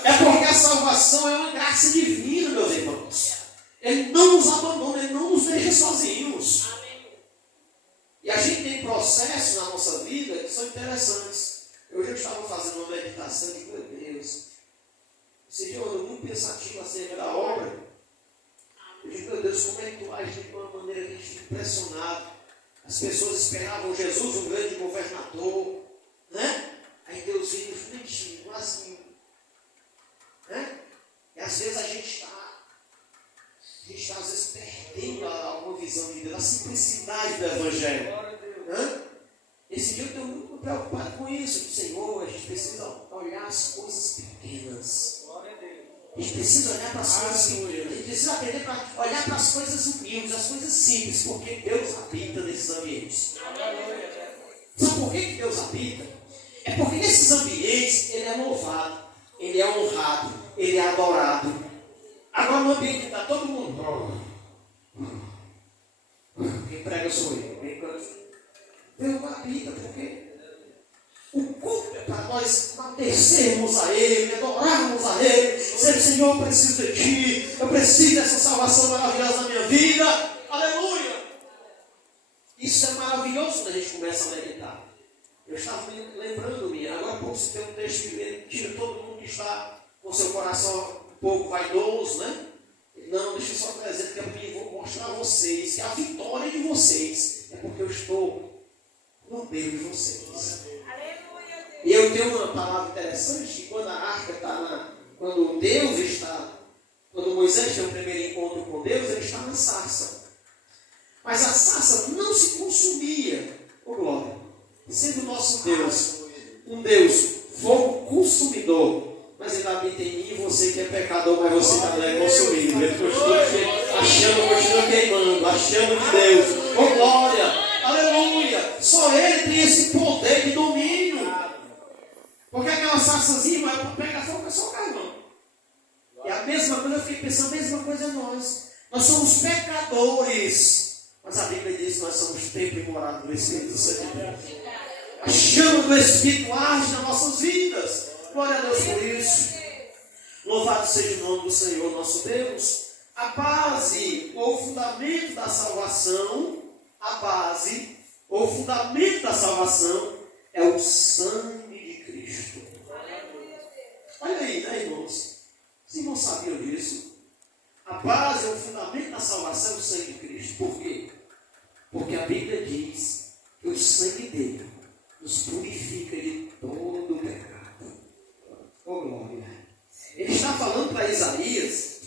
É porque a salvação é uma graça divina, meus irmãos. Ele não nos abandona, Ele não nos deixa sozinhos. E a gente tem processos na nossa vida que são interessantes. Hoje eu estava fazendo uma meditação de, meu Deus, esse dia eu ando muito pensativo acerca da obra. Eu digo, meu Deus, como é que tu age de uma maneira que a gente fica impressionado. As pessoas esperavam Jesus, um grande governador, né? Aí Deus vinha bonitinho, assim, né? E às vezes a gente está às vezes perdendo alguma visão de Deus, a simplicidade do Evangelho. Esse dia eu estou muito preocupado com isso. Senhor, a gente precisa olhar as coisas pequenas. A gente precisa olhar para as coisas pequenas. A gente precisa aprender para olhar para as coisas humildes, as coisas simples, porque Deus habita nesses ambientes. Sabe por que Deus habita? É porque nesses ambientes Ele é louvado, Ele é honrado, Ele é adorado. Agora no ambiente que está todo mundo. Quem prega sou eu. Quem canta. Deus habita, porque o culto é para nós agradecermos a Ele, adorarmos a Ele. Dizer, Senhor, eu preciso de Ti. Eu preciso dessa salvação maravilhosa na minha vida. Aleluia! Isso é maravilhoso quando a gente começa a meditar. Eu estava me lembrando-me, agora há pouco se tem um texto que tira todo mundo que está com seu coração um pouco vaidoso, né? Não, deixa eu só trazer, porque eu vou mostrar a vocês que a vitória de vocês é porque eu estou no meio de vocês. E eu tenho uma palavra interessante, que quando a arca está quando Deus está, quando Moisés tem o primeiro encontro com Deus, ele está na sarça. Mas a sarça não se consumia, oh glória, sendo o nosso Deus um Deus fogo consumidor. Mas ele habita em mim e você que é pecador, mas você também é consumido. Ele continua queimando, a chama de Deus. Oh glória, aleluia. Só Ele tem esse poder de domínio. Porque aquela sarçazinha vai pegar fogo, é só carvão. E a mesma coisa, eu fiquei pensando, a mesma coisa é nós. Nós somos pecadores. Mas a Bíblia diz que nós somos templo e morada do Espírito Santo de Deus. A chama do Espírito age nas nossas vidas. Glória a Deus por isso. Louvado seja o nome do Senhor nosso Deus. A base ou fundamento da salvação, é o sangue de Cristo. Olha aí, né, irmãos? Os irmãos sabiam disso? A base ou fundamento da salvação é o sangue de Cristo. Por quê? Porque a Bíblia diz que o sangue dele nos purifica de todo o pecado. Oh, glória. Ele está falando para Isaías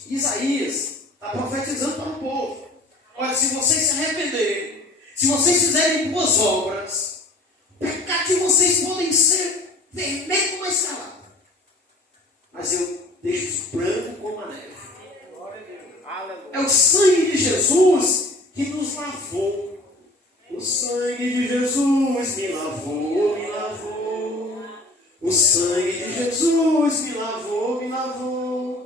está profetizando para o povo. Olha, se vocês se arrependerem, se vocês fizerem boas obras, o pecado de vocês podem ser vermelho como a escarlata, mas eu deixo branco como a neve. É o sangue de Jesus que nos lavou. O sangue de Jesus me lavou, me lavou. O sangue de Jesus me lavou, me lavou.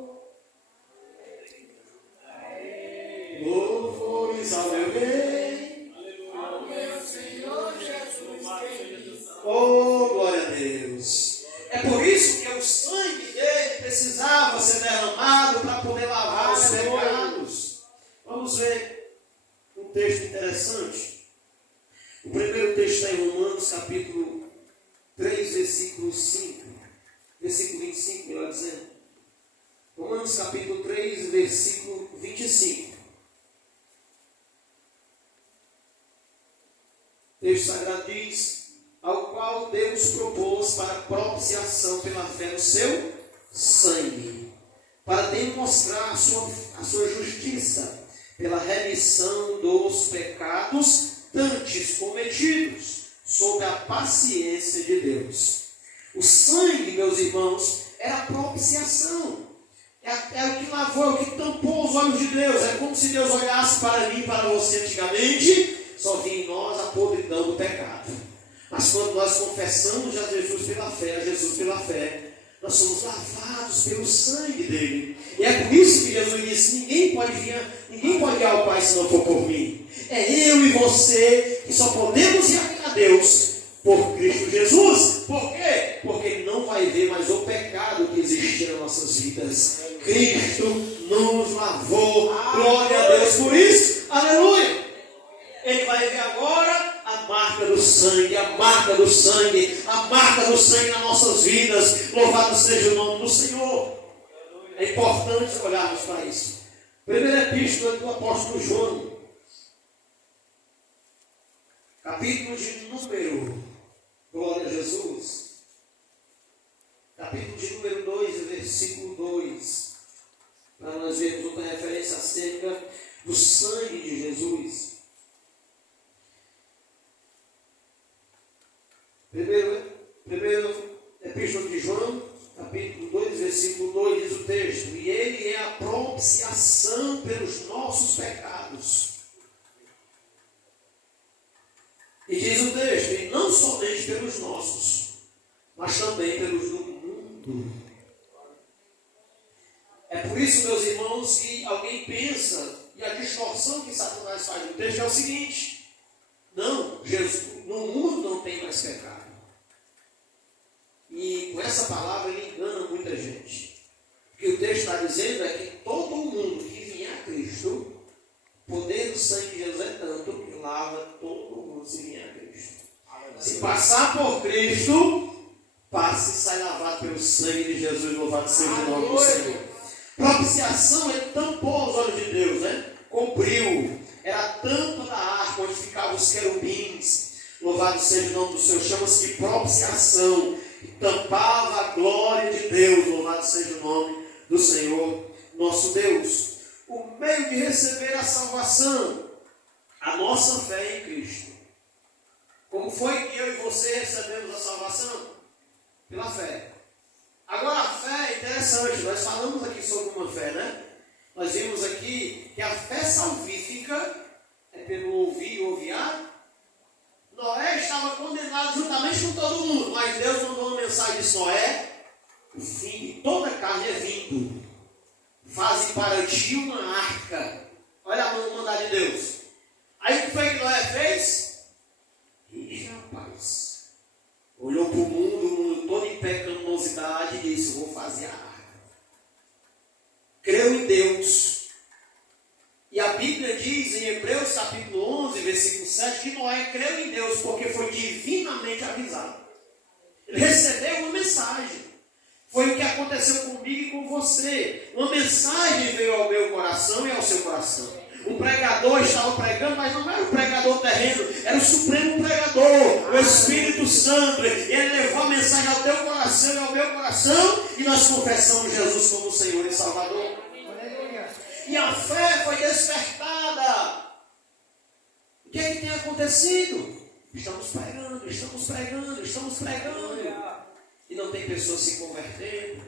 Louvores ao meu Rei, ao meu Senhor Jesus. Oh, glória a Deus. É por isso que o sangue dele precisava ser derramado para poder lavar os pecados. Vamos ver um texto interessante. O primeiro texto está em Romanos, capítulo 3, versículo 5. Versículo 25, melhor dizendo. Romanos, capítulo 3, versículo 25. O texto sagrado diz: ao qual Deus propôs para propiciação pela fé no seu sangue, para demonstrar a sua justiça, pela remissão dos pecados dantes cometidos, sob a paciência de Deus. O sangue, meus irmãos, era a propiciação. É o que lavou, é o que tampou os olhos de Deus. É como se Deus olhasse para mim e para você antigamente, só via em nós a podridão do pecado. Mas quando nós confessamos a Jesus pela fé, nós somos lavados pelo sangue dele. E é por isso que Jesus disse: ninguém pode ir ao Pai se não for por mim. É eu e você que só podemos ir a Deus por Cristo Jesus. Por quê? Porque não vai ver mais o pecado que existia nas nossas vidas. Cristo nos lavou. Glória a Deus por isso. Aleluia. Ele vai ver agora a marca do sangue, a marca do sangue, a marca do sangue nas nossas vidas. Louvado seja o nome do Senhor. É importante olharmos para isso. Primeira epístola do apóstolo João, capítulo de número, glória a Jesus, capítulo de número 2, versículo 2, para nós vermos outra referência acerca do sangue de Jesus. Primeiro epístola de João, capítulo 2, versículo 2, diz o texto: e ele é a propiciação pelos nossos pecados. E diz o texto: e não somente pelos nossos, mas também pelos do mundo. É por isso, meus irmãos, que alguém pensa, e a distorção que Satanás faz no texto é o seguinte: não, Jesus, no mundo não tem mais pecado. E com essa palavra ele engana muita gente. O que o texto está dizendo é que todo mundo que vier a Cristo, o poder do sangue de Jesus é tanto que lava todo mundo se vier a Cristo. Se passar por Cristo, passe e sai lavado pelo sangue de Jesus. Louvado seja o nome do Senhor. Propiciação é tampou os olhos de Deus, né? Cobriu. Era a tampa da arca onde ficavam os querubins. Louvado seja o nome do Senhor. Chama-se de propiciação. Tampava a glória de Deus. Louvado seja o nome do Senhor, nosso Deus. O meio de receber a salvação, a nossa fé em Cristo. Como foi que eu e você recebemos a salvação? Pela fé. Agora a fé é interessante. Nós falamos aqui sobre uma fé, né? Nós vimos aqui que a fé salvífica é pelo ouvir e ouvir. Noé estava condenado juntamente com todo mundo, mas Deus mandou uma mensagem de Noé: o fim de toda carne é vindo. Faze para ti uma arca. Olha a mandada de Deus. Aí o que foi que Noé fez? Ih, rapaz. Olhou para o mundo todo em pecaminosidade e disse: vou fazer a arca. Creu em Deus. E a Bíblia diz em Hebreus capítulo 11, versículo 7, que Noé creu em Deus porque foi divinamente avisado. Ele recebeu uma mensagem. Foi o que aconteceu comigo e com você. Uma mensagem veio ao meu coração e ao seu coração. O pregador estava pregando, mas não era o pregador terreno, era o supremo pregador, o Espírito Santo. Ele levou a mensagem ao teu coração e ao meu coração, e nós confessamos Jesus como Senhor e Salvador. E a fé foi despertada. O que é que tem acontecido? Estamos pregando. E não tem pessoas se convertendo.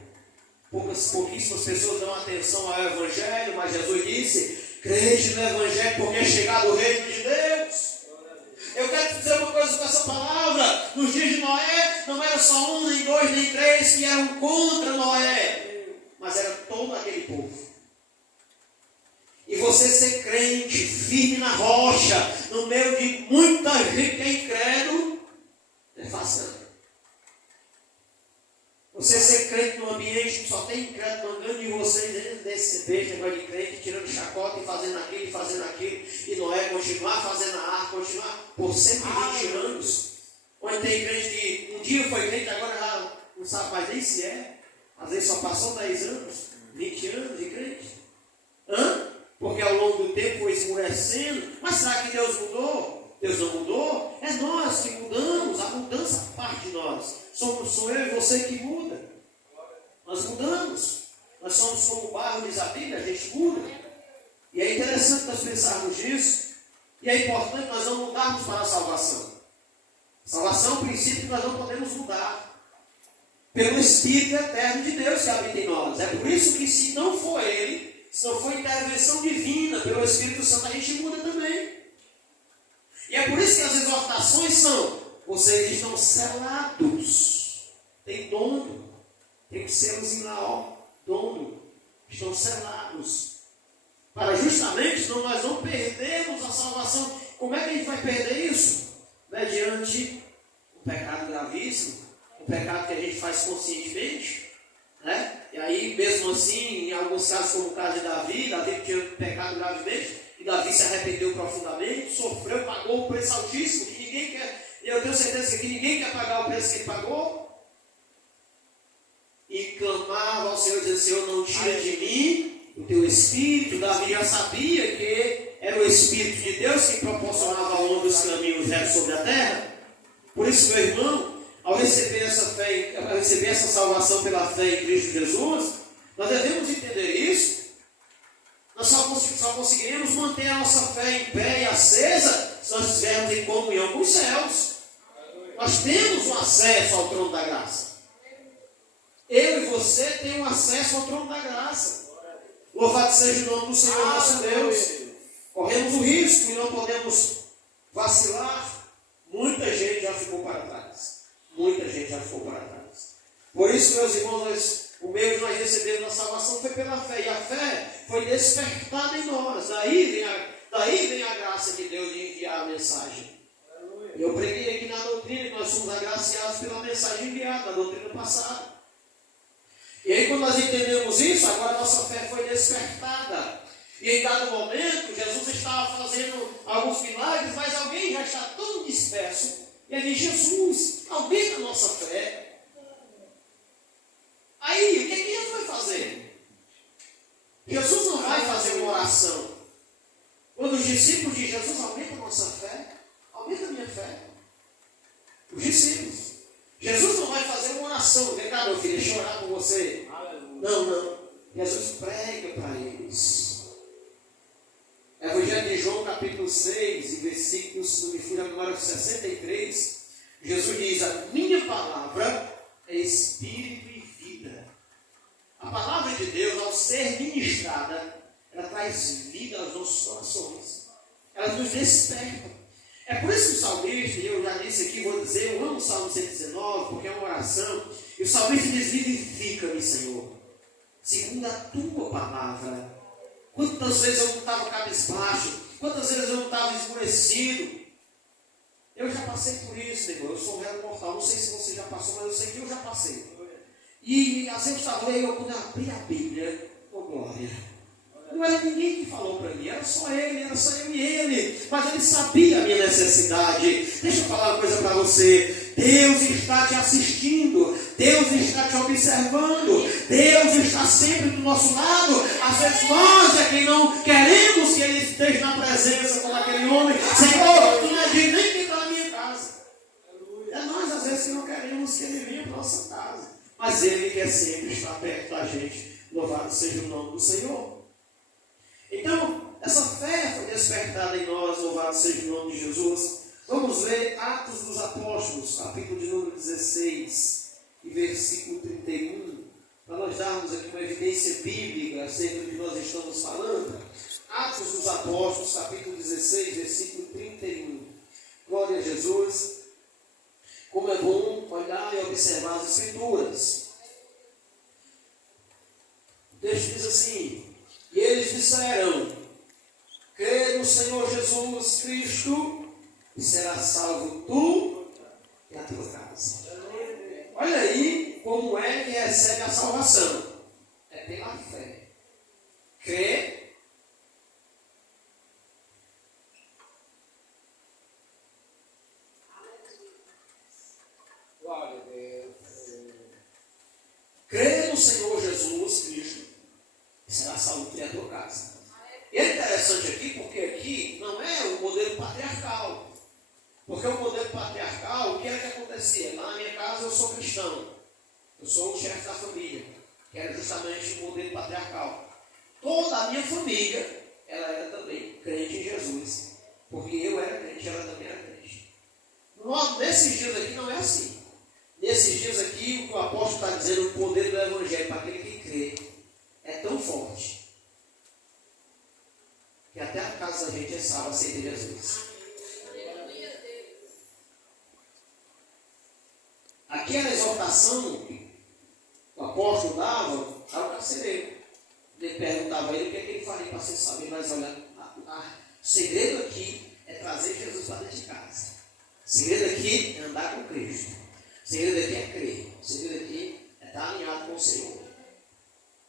Pouquíssimas pessoas dão atenção ao Evangelho, mas Jesus disse: crede no Evangelho porque é chegado o reino de Deus. Eu quero te dizer uma coisa com essa palavra. Nos dias de Noé, não era só um, nem dois, nem três que eram contra Noé, mas era todo aquele povo. E você ser crente, firme na rocha, no meio de muita gente que é incrédulo, é fácil. Você ser crente num ambiente que só tem incrédulo mandando de vocês desse beijo de crente, tirando chacota e fazendo aquilo, e Noé continuar fazendo a arca, continuar por 120 anos. Onde tem crente que um dia foi crente, agora já não sabe mais nem se é. Às vezes só passou 10 anos, 20 anos de crente. Porque ao longo do tempo foi esmurecendo. Mas será que Deus mudou? Deus não mudou, é nós que mudamos, a mudança parte de nós. Sou eu e você que muda. Nós mudamos. Nós somos como o barro, diz a Bíblia, a gente muda. E é interessante nós pensarmos nisso. E é importante nós não mudarmos para a salvação. Salvação é um princípio que nós não podemos mudar. Pelo Espírito eterno de Deus que habita em nós. É por isso que se não for Ele, se não for intervenção divina pelo Espírito Santo, a gente muda também. E é por isso que as exortações são: vocês estão selados. Tem dono. Tem os selos lá, ó. Dono. Estão selados. Para justamente nós não perdermos a salvação. Como é que a gente vai perder isso? Mediante um pecado gravíssimo. Um pecado que a gente faz conscientemente. Né? E aí, mesmo assim, em alguns casos, como o caso de Davi tinha pecado gravemente. E Davi se arrependeu profundamente, sofreu, pagou o preço altíssimo, que ninguém quer, e eu tenho certeza que ninguém quer pagar o preço que ele pagou. E clamava ao Senhor, dizendo: Senhor, não tira de mim o teu Espírito. Davi já sabia que era o Espírito de Deus que proporcionava ao homem os caminhos retos sobre a terra. Por isso, meu irmão, ao receber essa fé, ao receber essa salvação pela fé em Cristo Jesus, nós devemos entender isso. Nós só conseguiremos manter a nossa fé em pé e acesa se nós estivermos em comunhão com os céus. Nós temos um acesso ao trono da graça. Eu e você temos acesso ao trono da graça. Louvado seja o nome do Senhor nosso Deus. Corremos o risco e não podemos vacilar. Muita gente já ficou para trás. Muita gente já ficou para trás. Por isso, meus irmãos, o meio que nós recebemos a salvação foi pela fé. E a fé foi despertada em nós. Daí vem a graça de Deus de enviar a mensagem. Eu preguei aqui na doutrina que nós somos agraciados pela mensagem enviada, na doutrina passada. E aí, quando nós entendemos isso, agora a nossa fé foi despertada. E em dado momento, Jesus estava fazendo alguns milagres, mas alguém já está tão disperso. E ele diz: Jesus, aumenta a nossa fé. Aí, o que Jesus vai fazer? Jesus não vai fazer uma oração. Quando os discípulos dizem: Jesus, aumenta a nossa fé, aumenta a minha fé. Os discípulos. Jesus não vai fazer uma oração. Vem cá, meu filho, deixa eu orar por você. Não. Jesus prega para eles. Evangelho de João, capítulo 6, versículos, não me fui agora, 63. Jesus diz: a minha palavra é espírito e vida. A palavra de Deus, ao ser ministrada, ela traz vida aos nossos corações. Ela nos desperta. É por isso que o salmista, e eu já disse aqui, vou dizer, eu amo o Salmo 119, porque é uma oração. E o salmista diz: vivifica-me, Senhor, segundo a tua palavra. Quantas vezes eu não estava cabisbaixo, quantas vezes eu não estava esmurecido. Eu já passei por isso, irmão. Eu sou um réu mortal, não sei se você já passou, mas eu sei que eu já passei. E às vezes eu estava lendo, quando eu abri a Bíblia, glória. Não era ninguém que falou para mim, era só ele, era só eu e ele. Mas ele sabia a minha necessidade. Deixa eu falar uma coisa para você. Deus está te assistindo. Deus está te observando. Deus está sempre do nosso lado. Às vezes nós é quem não queremos que Ele esteja na presença com aquele homem. Senhor, tu não é digno nem que está na minha casa. É nós às vezes que não queremos que Ele venha para a nossa casa. Mas Ele quer sempre estar perto da gente. Louvado seja o nome do Senhor. Então, essa fé foi despertada em nós, louvado seja o nome de Jesus. Vamos ver Atos dos Apóstolos, capítulo de número 16 e versículo 31, para nós darmos aqui uma evidência bíblica acerca do que nós estamos falando. Atos dos Apóstolos, capítulo 16, versículo 31. Glória a Jesus. Como é bom olhar e observar as Escrituras. O texto diz assim: e eles disseram: crê no Senhor Jesus Cristo e serás salvo tu e a tua casa. Olha aí como é que recebe a salvação. É pela fé. Crê. Glória a Deus. Crê no Senhor Jesus Cristo e será salvo tu e a tua casa. E é interessante aqui, porque aqui não é o modelo patriarcal. Porque o modelo patriarcal, o que era que acontecia? Lá na minha casa eu sou cristão. Eu sou o chefe da família, que era justamente o modelo patriarcal. Toda a minha família, ela era também crente em Jesus. Porque eu era crente, ela também era crente. Nesses dias aqui não é assim. Nesses dias aqui, o que o apóstolo está dizendo, o poder do evangelho para aquele que crê é tão forte que até a casa da gente é salva, aceita Jesus. Aqui era a exortação que o apóstolo dava ao carcereiro. Ele perguntava a ele o que é que ele faria para ser salvo. Ele vai olhar, o segredo aqui é trazer Jesus para dentro de casa. O segredo aqui é andar com Cristo. O segredo aqui é crer. O segredo aqui é estar alinhado com o Senhor.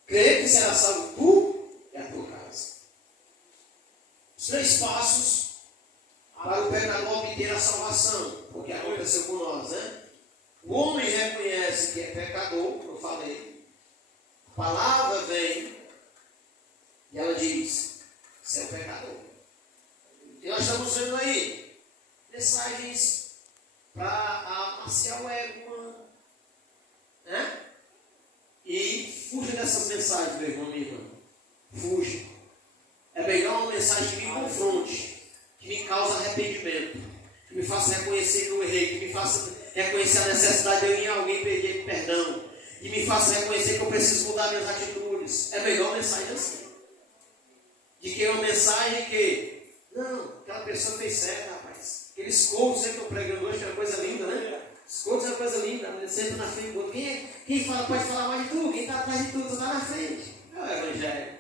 Crer que será salvo tu e a tua casa. Os 3 passos para o pecador obter a salvação. O que aconteceu com nós, né? O homem reconhece que é pecador, como eu falei. A palavra vem e ela diz: você é um pecador. E nós estamos vendo aí mensagens para amaciar o ego humano, né? E fuja dessas mensagens, meu irmão, minha irmã. Fuja. É melhor uma mensagem que me confronte, que me cause arrependimento, que me faça reconhecer que eu errei, que me faça reconhecer a necessidade de eu ir a alguém pedir perdão, que me faça reconhecer que eu preciso mudar minhas atitudes. É melhor uma mensagem assim. De que é uma mensagem que, não, aquela pessoa fez certo, rapaz. Aqueles coachos que estão pregando hoje, que é uma coisa linda, né? Os coachos é uma coisa linda, ele senta na frente do outro. Quem fala, pode falar mais de tudo, quem está atrás de tudo está na frente. É o evangelho.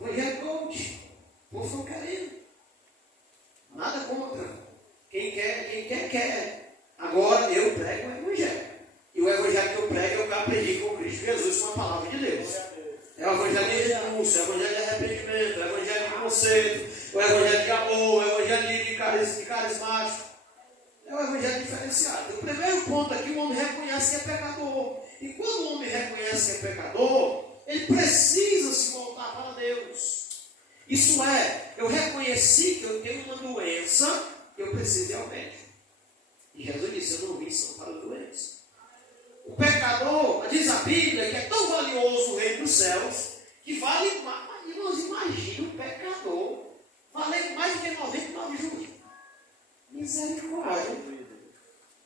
O evangelho coach. O povo não querendo. Nada contra. Quem quer. Agora eu prego o evangelho. E o evangelho que eu prego é o que eu aprendi com Cristo Jesus, com a palavra de Deus. É o evangelho de renúncia, é o evangelho de arrependimento, é o evangelho de conceito, é o evangelho de amor, é o evangelho de carismático. É o evangelho diferenciado. O primeiro ponto aqui, o homem reconhece que é pecador. E quando o homem reconhece que é pecador, ele precisa se voltar para Deus. Isso é, eu reconheci que eu tenho uma doença, eu preciso ir ao médico. E Jesus disse: eu não vim só para os doentes. O pecador, diz a Bíblia, que é tão valioso o reino dos céus, que vale mais. Nós imaginamos o pecador valer mais do que 99 juros. Misericórdia.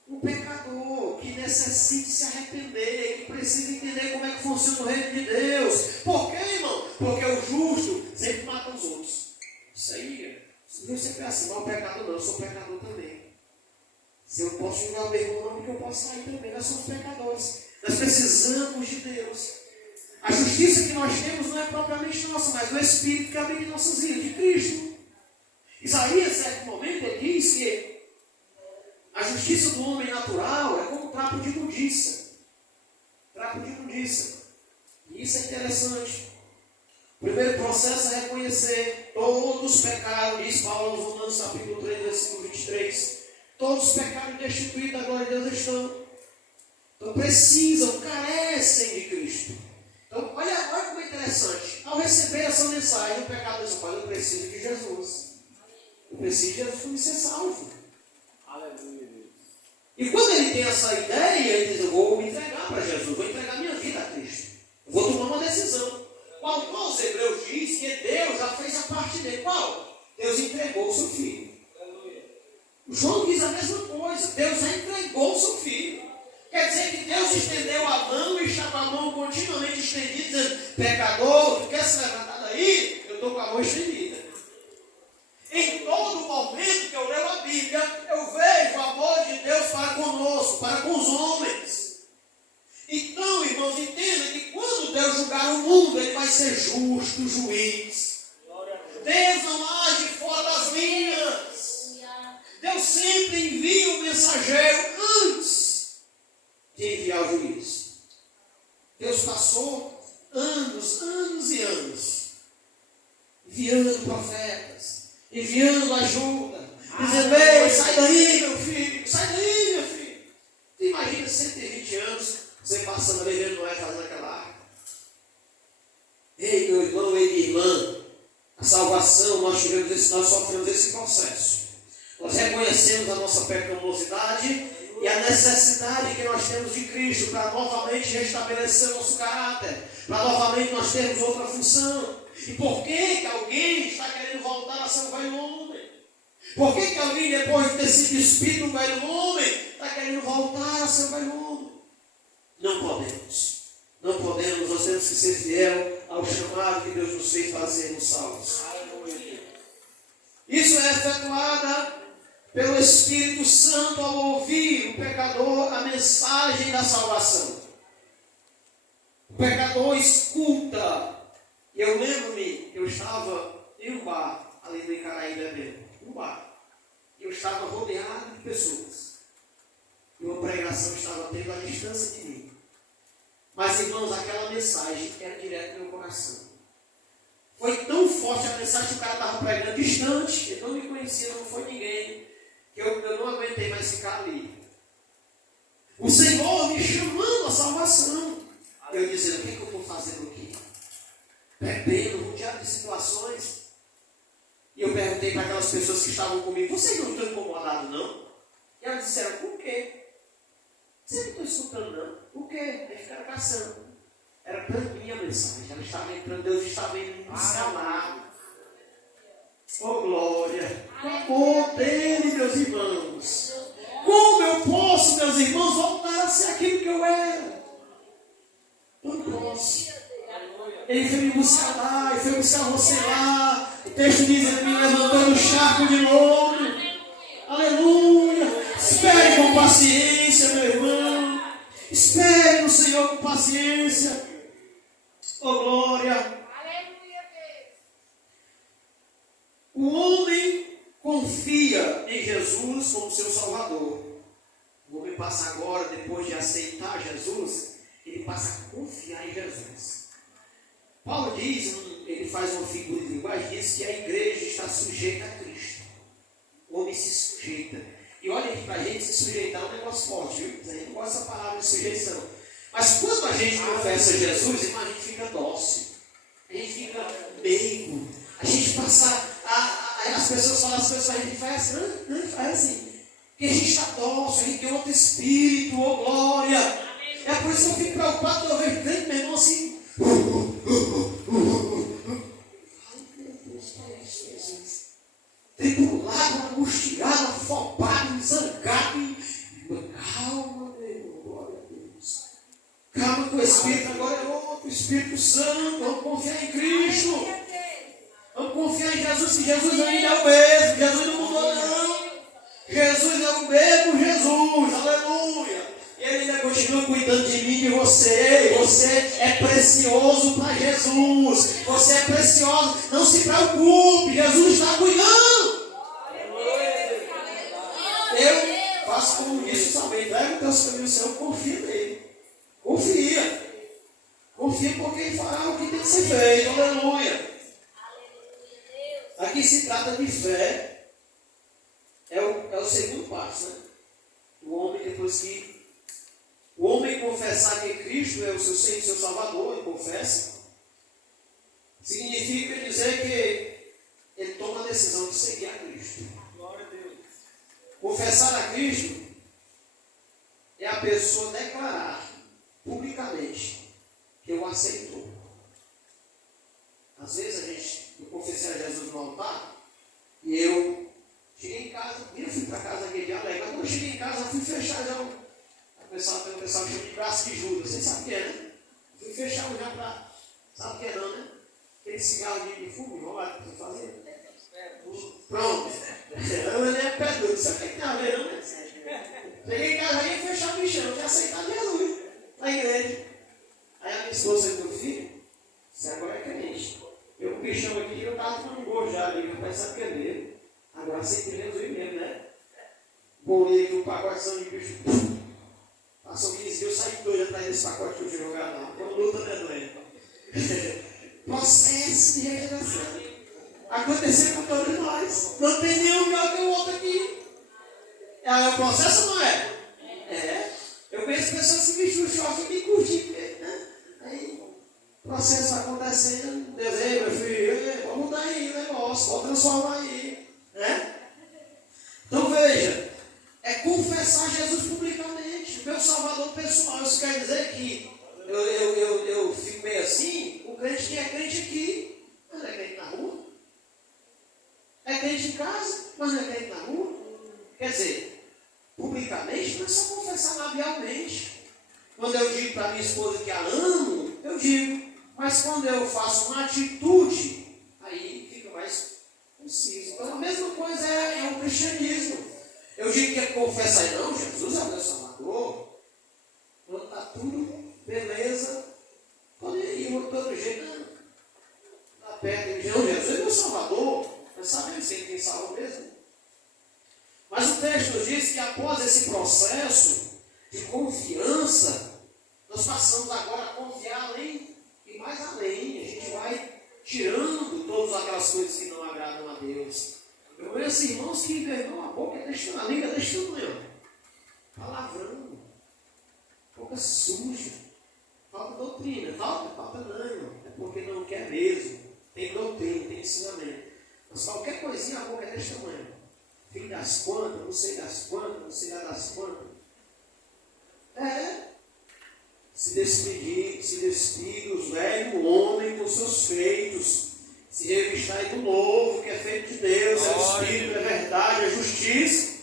Um pecador que necessite se arrepender, que precisa entender como é que funciona o reino de Deus. Por quê, irmão? Porque o justo sempre mata os outros. Isso aí, Deus sempre é assim, mas o pecador não, eu sou pecador também. Se eu posso julgar o meu irmão, não, porque eu posso sair também. Nós somos pecadores. Nós precisamos de Deus. A justiça que nós temos não é propriamente nossa, mas do Espírito que habita em nossas vidas, de Cristo. Isaías, em certo momento, ele diz que a justiça do homem natural é como um trapo de imundícia. Trapo de imundícia. E isso é interessante. O primeiro processo é reconhecer todos os pecados, diz Paulo nos Romanos capítulo 3, versículo 23. Todos os pecados destituídos da glória de Deus estão. Então precisam, carecem de Cristo. Então olha como é interessante. Ao receber essa mensagem, o pecador diz: eu preciso de Jesus. Eu preciso de Jesus para me ser salvo. Aleluia. E quando ele tem essa ideia, ele diz: eu vou me entregar para Jesus, vou entregar minha vida a Cristo. Eu vou tomar uma decisão. O autor aos Hebreus diz que Deus já fez a parte dele. Qual? Deus entregou o seu filho. O João diz a mesma coisa. Deus já entregou o seu filho. Quer dizer que Deus estendeu a mão e está com a mão continuamente estendida, dizendo: pecador, tu quer se levantar daí? Eu estou com a mão estendida. Em todo momento que eu leio a Bíblia, eu vejo o amor de Deus para conosco, para com os homens. Então, irmãos, entenda que quando Deus julgar o mundo, Ele vai ser justo juiz. Deus não age fora das linhas. Deus sempre envia o mensageiro antes de enviar o juiz. Deus passou anos e anos enviando profetas, enviando ajuda, dizendo: ei, sai daí, meu filho, sai daí, meu filho. Você imagina 120 anos você passando ali vendo Noé fazendo aquela arca. Ei, meu irmão, ei, minha irmã, a salvação, nós sofremos esse processo. Nós reconhecemos a nossa pecaminosidade e a necessidade que nós temos de Cristo para novamente restabelecer o nosso caráter, para novamente nós termos outra função. E por que alguém está querendo voltar a ser um velho homem? Por que alguém, depois de ter sido despido um velho homem, está querendo voltar a ser um velho homem? Não podemos. Não podemos, nós temos que ser fiel ao chamado que Deus nos fez fazer nos salmos. Isso é efetuado pelo Espírito Santo ao ouvir o pecador a mensagem da salvação. O pecador escuta. E eu lembro-me que eu estava em um bar, ali no Icaraí bebendo. Um bar. E eu estava rodeado de pessoas. E uma pregação estava tendo à distância de mim. Mas, irmãos, aquela mensagem era direto no meu coração. Foi tão forte a mensagem que o cara estava pregando distante, ele não me conhecia, não foi ninguém, que eu não aguentei mais ficar ali. O Senhor me chamando à salvação. Eu dizendo, o que eu estou fazendo aqui? Bebendo, rodeado de situações. E eu perguntei para aquelas pessoas que estavam comigo, vocês não estão incomodados, não? E elas disseram, por quê? Vocês não estão escutando, não? Por quê? Eles ficaram caçando. Era para mim a mensagem. Ela estava entrando, Deus estava indo me buscar lá. Oh, glória! Oh, dele, meus irmãos! Como eu posso, meus irmãos, voltar a ser aquilo que eu era? Não posso. Ele foi me buscar lá, ele foi buscar você lá. O texto diz, ele me levantou no charco de novo. Aleluia! Espere com paciência, meu irmão. Espere no Senhor com paciência. Oh, glória! O homem confia em Jesus como seu Salvador. O homem passa agora, depois de aceitar Jesus, ele passa a confiar em Jesus. Paulo diz, ele faz uma figura de linguagem, diz que a igreja está sujeita a Cristo. O homem se sujeita. E olha que para a gente se sujeitar é um negócio forte, viu? A gente não gosta dessa palavra de sujeição. Mas quando a gente confessa Jesus, irmão, a gente fica dócil. A gente fica meigo. A gente passa as pessoas falam, a gente faz assim. Porque a gente está dócil, a gente tem outro espírito, oh glória. É por isso que eu fico preocupado quando eu vejo crente, meu irmão, assim. Ai, meu Deus, parece Jesus. Tribulado, angustiado, afobado, zangado. Calma, meu irmão, glória a Deus. Calma que o Espírito agora é outro, Espírito Santo. Vamos confiar em Cristo. Vamos confiar em Jesus, que Jesus ainda é o mesmo. Jesus não mudou, não. Jesus é o mesmo Jesus. Aleluia. Ele ainda continua cuidando de mim e de você. Você é precioso para Jesus. Você é precioso. Não se preocupe. Jesus está cuidando. Eu faço como disse o Salmeiro. Leva o teu caminho, Senhor. Confia nele. Confia. Confia porque ele fará o que tem que ser feito. Aleluia. Aqui se trata de fé. É o segundo passo, né? O homem, depois que o homem confessar que Cristo é o seu Senhor e seu Salvador, ele confessa, significa dizer que ele toma a decisão de seguir a Cristo. Glória a Deus. Confessar a Cristo é a pessoa declarar publicamente que o aceitou. Às vezes eu confessei a Jesus no altar e eu cheguei em casa, eu fui para casa aquele dia alegre, mas quando eu cheguei em casa eu fui fechar já o pessoal chama de braço de Judas, vocês sabem o que é, né? Eu fui fechar já para, sabe o que é não, né? Aquele cigarro de fumo enrolado que você fazia. Pronto. Eu nem é pé duro, isso aqui tem a ver, não, né? Cheguei em casa e ia fechar o bichão, eu tinha aceitado Jesus na igreja. Aí a minha esposa e meu filho, você agora é crente. Eu com o bichão aqui, eu estava tomando gosto já ali, meu pai sabe que é mesmo. Agora sempre Jesus mesmo, né? Bolei aqui um pacote de bicho. Passou 15 dias, eu saí doido atrás desse pacote que eu tinha jogado lá. Quando luta, né, doente? Processo de regeneração. Aconteceu com todos nós. Não tem nenhum melhor que o outro aqui. É o processo ou não é? É. Eu conheço pessoas que vestem o short e me curtem, né? Aí, o processo acontecendo, Deus, meu filho, vamos mudar aí o negócio, vamos transformar aí, né? Então amo, eu digo. Mas quando eu faço uma atitude, aí fica mais conciso. Então a mesma coisa é o cristianismo. Eu digo que confessa aí, não, Jesus é o meu Salvador. Quando está tudo beleza, pode ir, de todo jeito, não. Está perto de Jesus é meu Salvador. Mas sabemos quem salva mesmo. Mas o texto nos diz que após esse processo de confiança, nós passamos agora a confiar além e mais além. A gente vai tirando todas aquelas coisas que não agradam a Deus. Eu conheço irmãos que, meu irmão, a boca é deste tamanho, a língua é deste tamanho. Palavrão, boca suja, falta doutrina, falta não, é porque não quer mesmo. Tem doutrina, tem ensinamento. Mas qualquer coisinha a boca é deste tamanho. Filho das quantas, não sei das quantas, não sei das quantas. Se despedir dos velhos homens com seus feitos, se revistar do novo, que é feito de Deus, é o Espírito, é verdade, é justiça.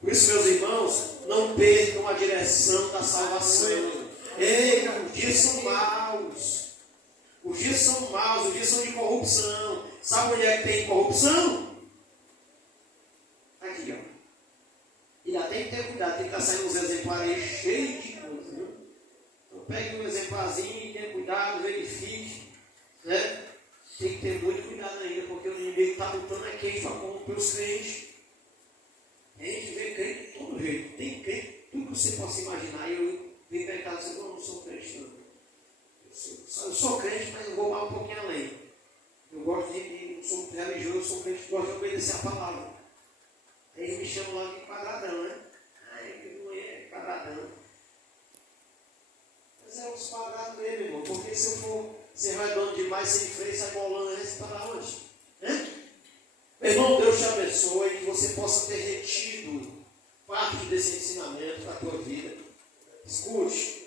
Por isso, meus irmãos, não percam a direção da salvação. Ei, os dias são maus. Os dias são maus, os dias são de corrupção. Sabe onde é que tem corrupção? Aqui, ó. E ainda tem que ter cuidado, tem que estar saindo uns exemplares aí cheios de coisa, viu? Então pegue um exemplarzinho e tenha cuidado, verifique, né? Tem que ter muito cuidado ainda, porque o inimigo está lutando a quente para corromper os crentes. A gente vê crente de todo jeito. Tem crente, tudo que você possa imaginar. Eu vim para cá e disse, não sou crente não. Eu sou crente, mas eu vou lá um pouquinho além. Eu gosto de sou muito religioso, eu sou crente que gosta de obedecer a palavra. Aí eles me chamam lá de quadradão, né? Ai, não é quadradão. Mas é os quadrados dele, irmão. Porque se eu for ser redondo demais, sem freio, sai bolando, esse para onde? Né? Meu irmão, Deus te abençoe e que você possa ter retido parte desse ensinamento para a tua vida. Escute.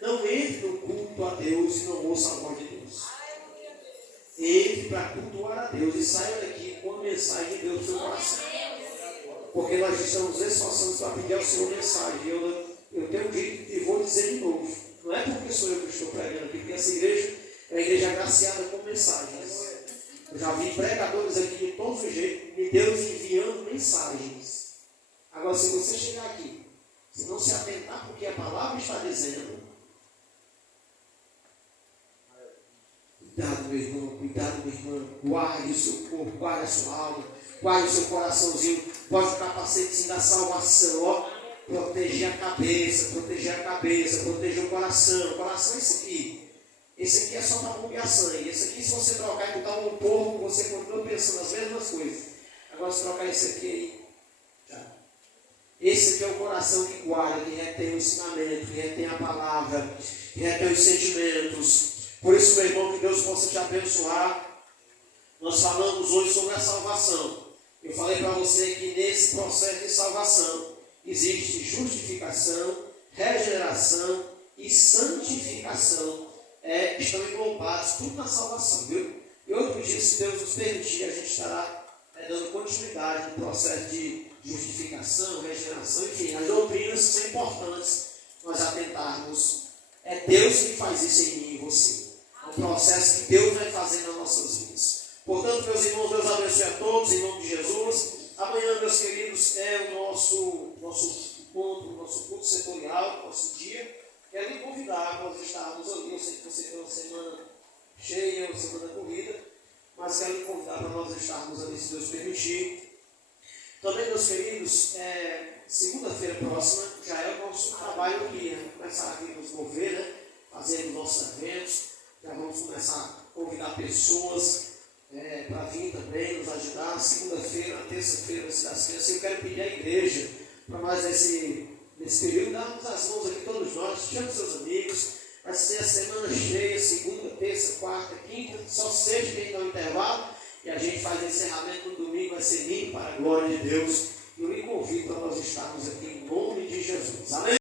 Não entre no culto a Deus e não ouça a voz de Deus. Entre para cultuar a Deus e saia daqui com a mensagem de Deus no seu coração. Porque nós estamos esforçando para pedir ao Senhor mensagem. Eu tenho dito e vou dizer de novo. Não é porque sou eu que estou pregando aqui, porque essa igreja é a igreja agraciada com mensagens. Eu já vi pregadores aqui de todos os jeitos, de Deus enviando mensagens. Agora, se você chegar aqui, se não se atentar porque a palavra está dizendo, cuidado, meu irmão, cuidado, minha irmã, guarde o seu corpo, guarde a sua alma, guarde o seu coraçãozinho, pode o capacetezinho da salvação, ó. Proteger a cabeça, proteger o coração. O coração é esse aqui. Esse aqui é só para bombear sangue. Esse aqui, se você trocar e botar um porco, você continua pensando as mesmas coisas. Agora, se trocar esse aqui aí, já. Esse aqui é o coração que guarda, que retém o ensinamento, que retém a palavra, que retém os sentimentos. Por isso, meu irmão, que Deus possa te abençoar. Nós falamos hoje sobre a salvação. Eu falei para você que nesse processo de salvação existe justificação, regeneração e santificação. Estão englobados tudo na salvação, viu? E outro dia, se Deus nos permitir, a gente estará dando continuidade no processo de justificação, regeneração, enfim, as doutrinas são importantes nós atentarmos. É Deus que faz isso em mim e em você. É um processo que Deus vai fazer nas nossas vidas. Portanto, meus irmãos, Deus abençoe a todos, em nome de Jesus. Amanhã, meus queridos, é o nosso encontro, o nosso culto setorial, nosso dia. Quero lhe convidar para nós estarmos ali. Eu sei que você tem uma semana cheia, uma semana corrida, mas quero lhe convidar para nós estarmos ali, se Deus permitir. Também, meus queridos, segunda-feira próxima já é o nosso trabalho aqui. Vamos começar aqui a nos mover, né? Fazendo nossos eventos. Já vamos começar a convidar pessoas para vir também nos ajudar. Segunda-feira, terça-feira, sexta-feira. Eu quero pedir à igreja para nós nesse período darmos as mãos aqui todos nós, chame seus amigos. Vai ser a semana cheia, segunda, terça, quarta, quinta, só sexta que a gente dá um intervalo e a gente faz o encerramento no domingo, vai ser lindo para a glória de Deus. Eu lhe convido para nós estarmos aqui em nome de Jesus. Amém?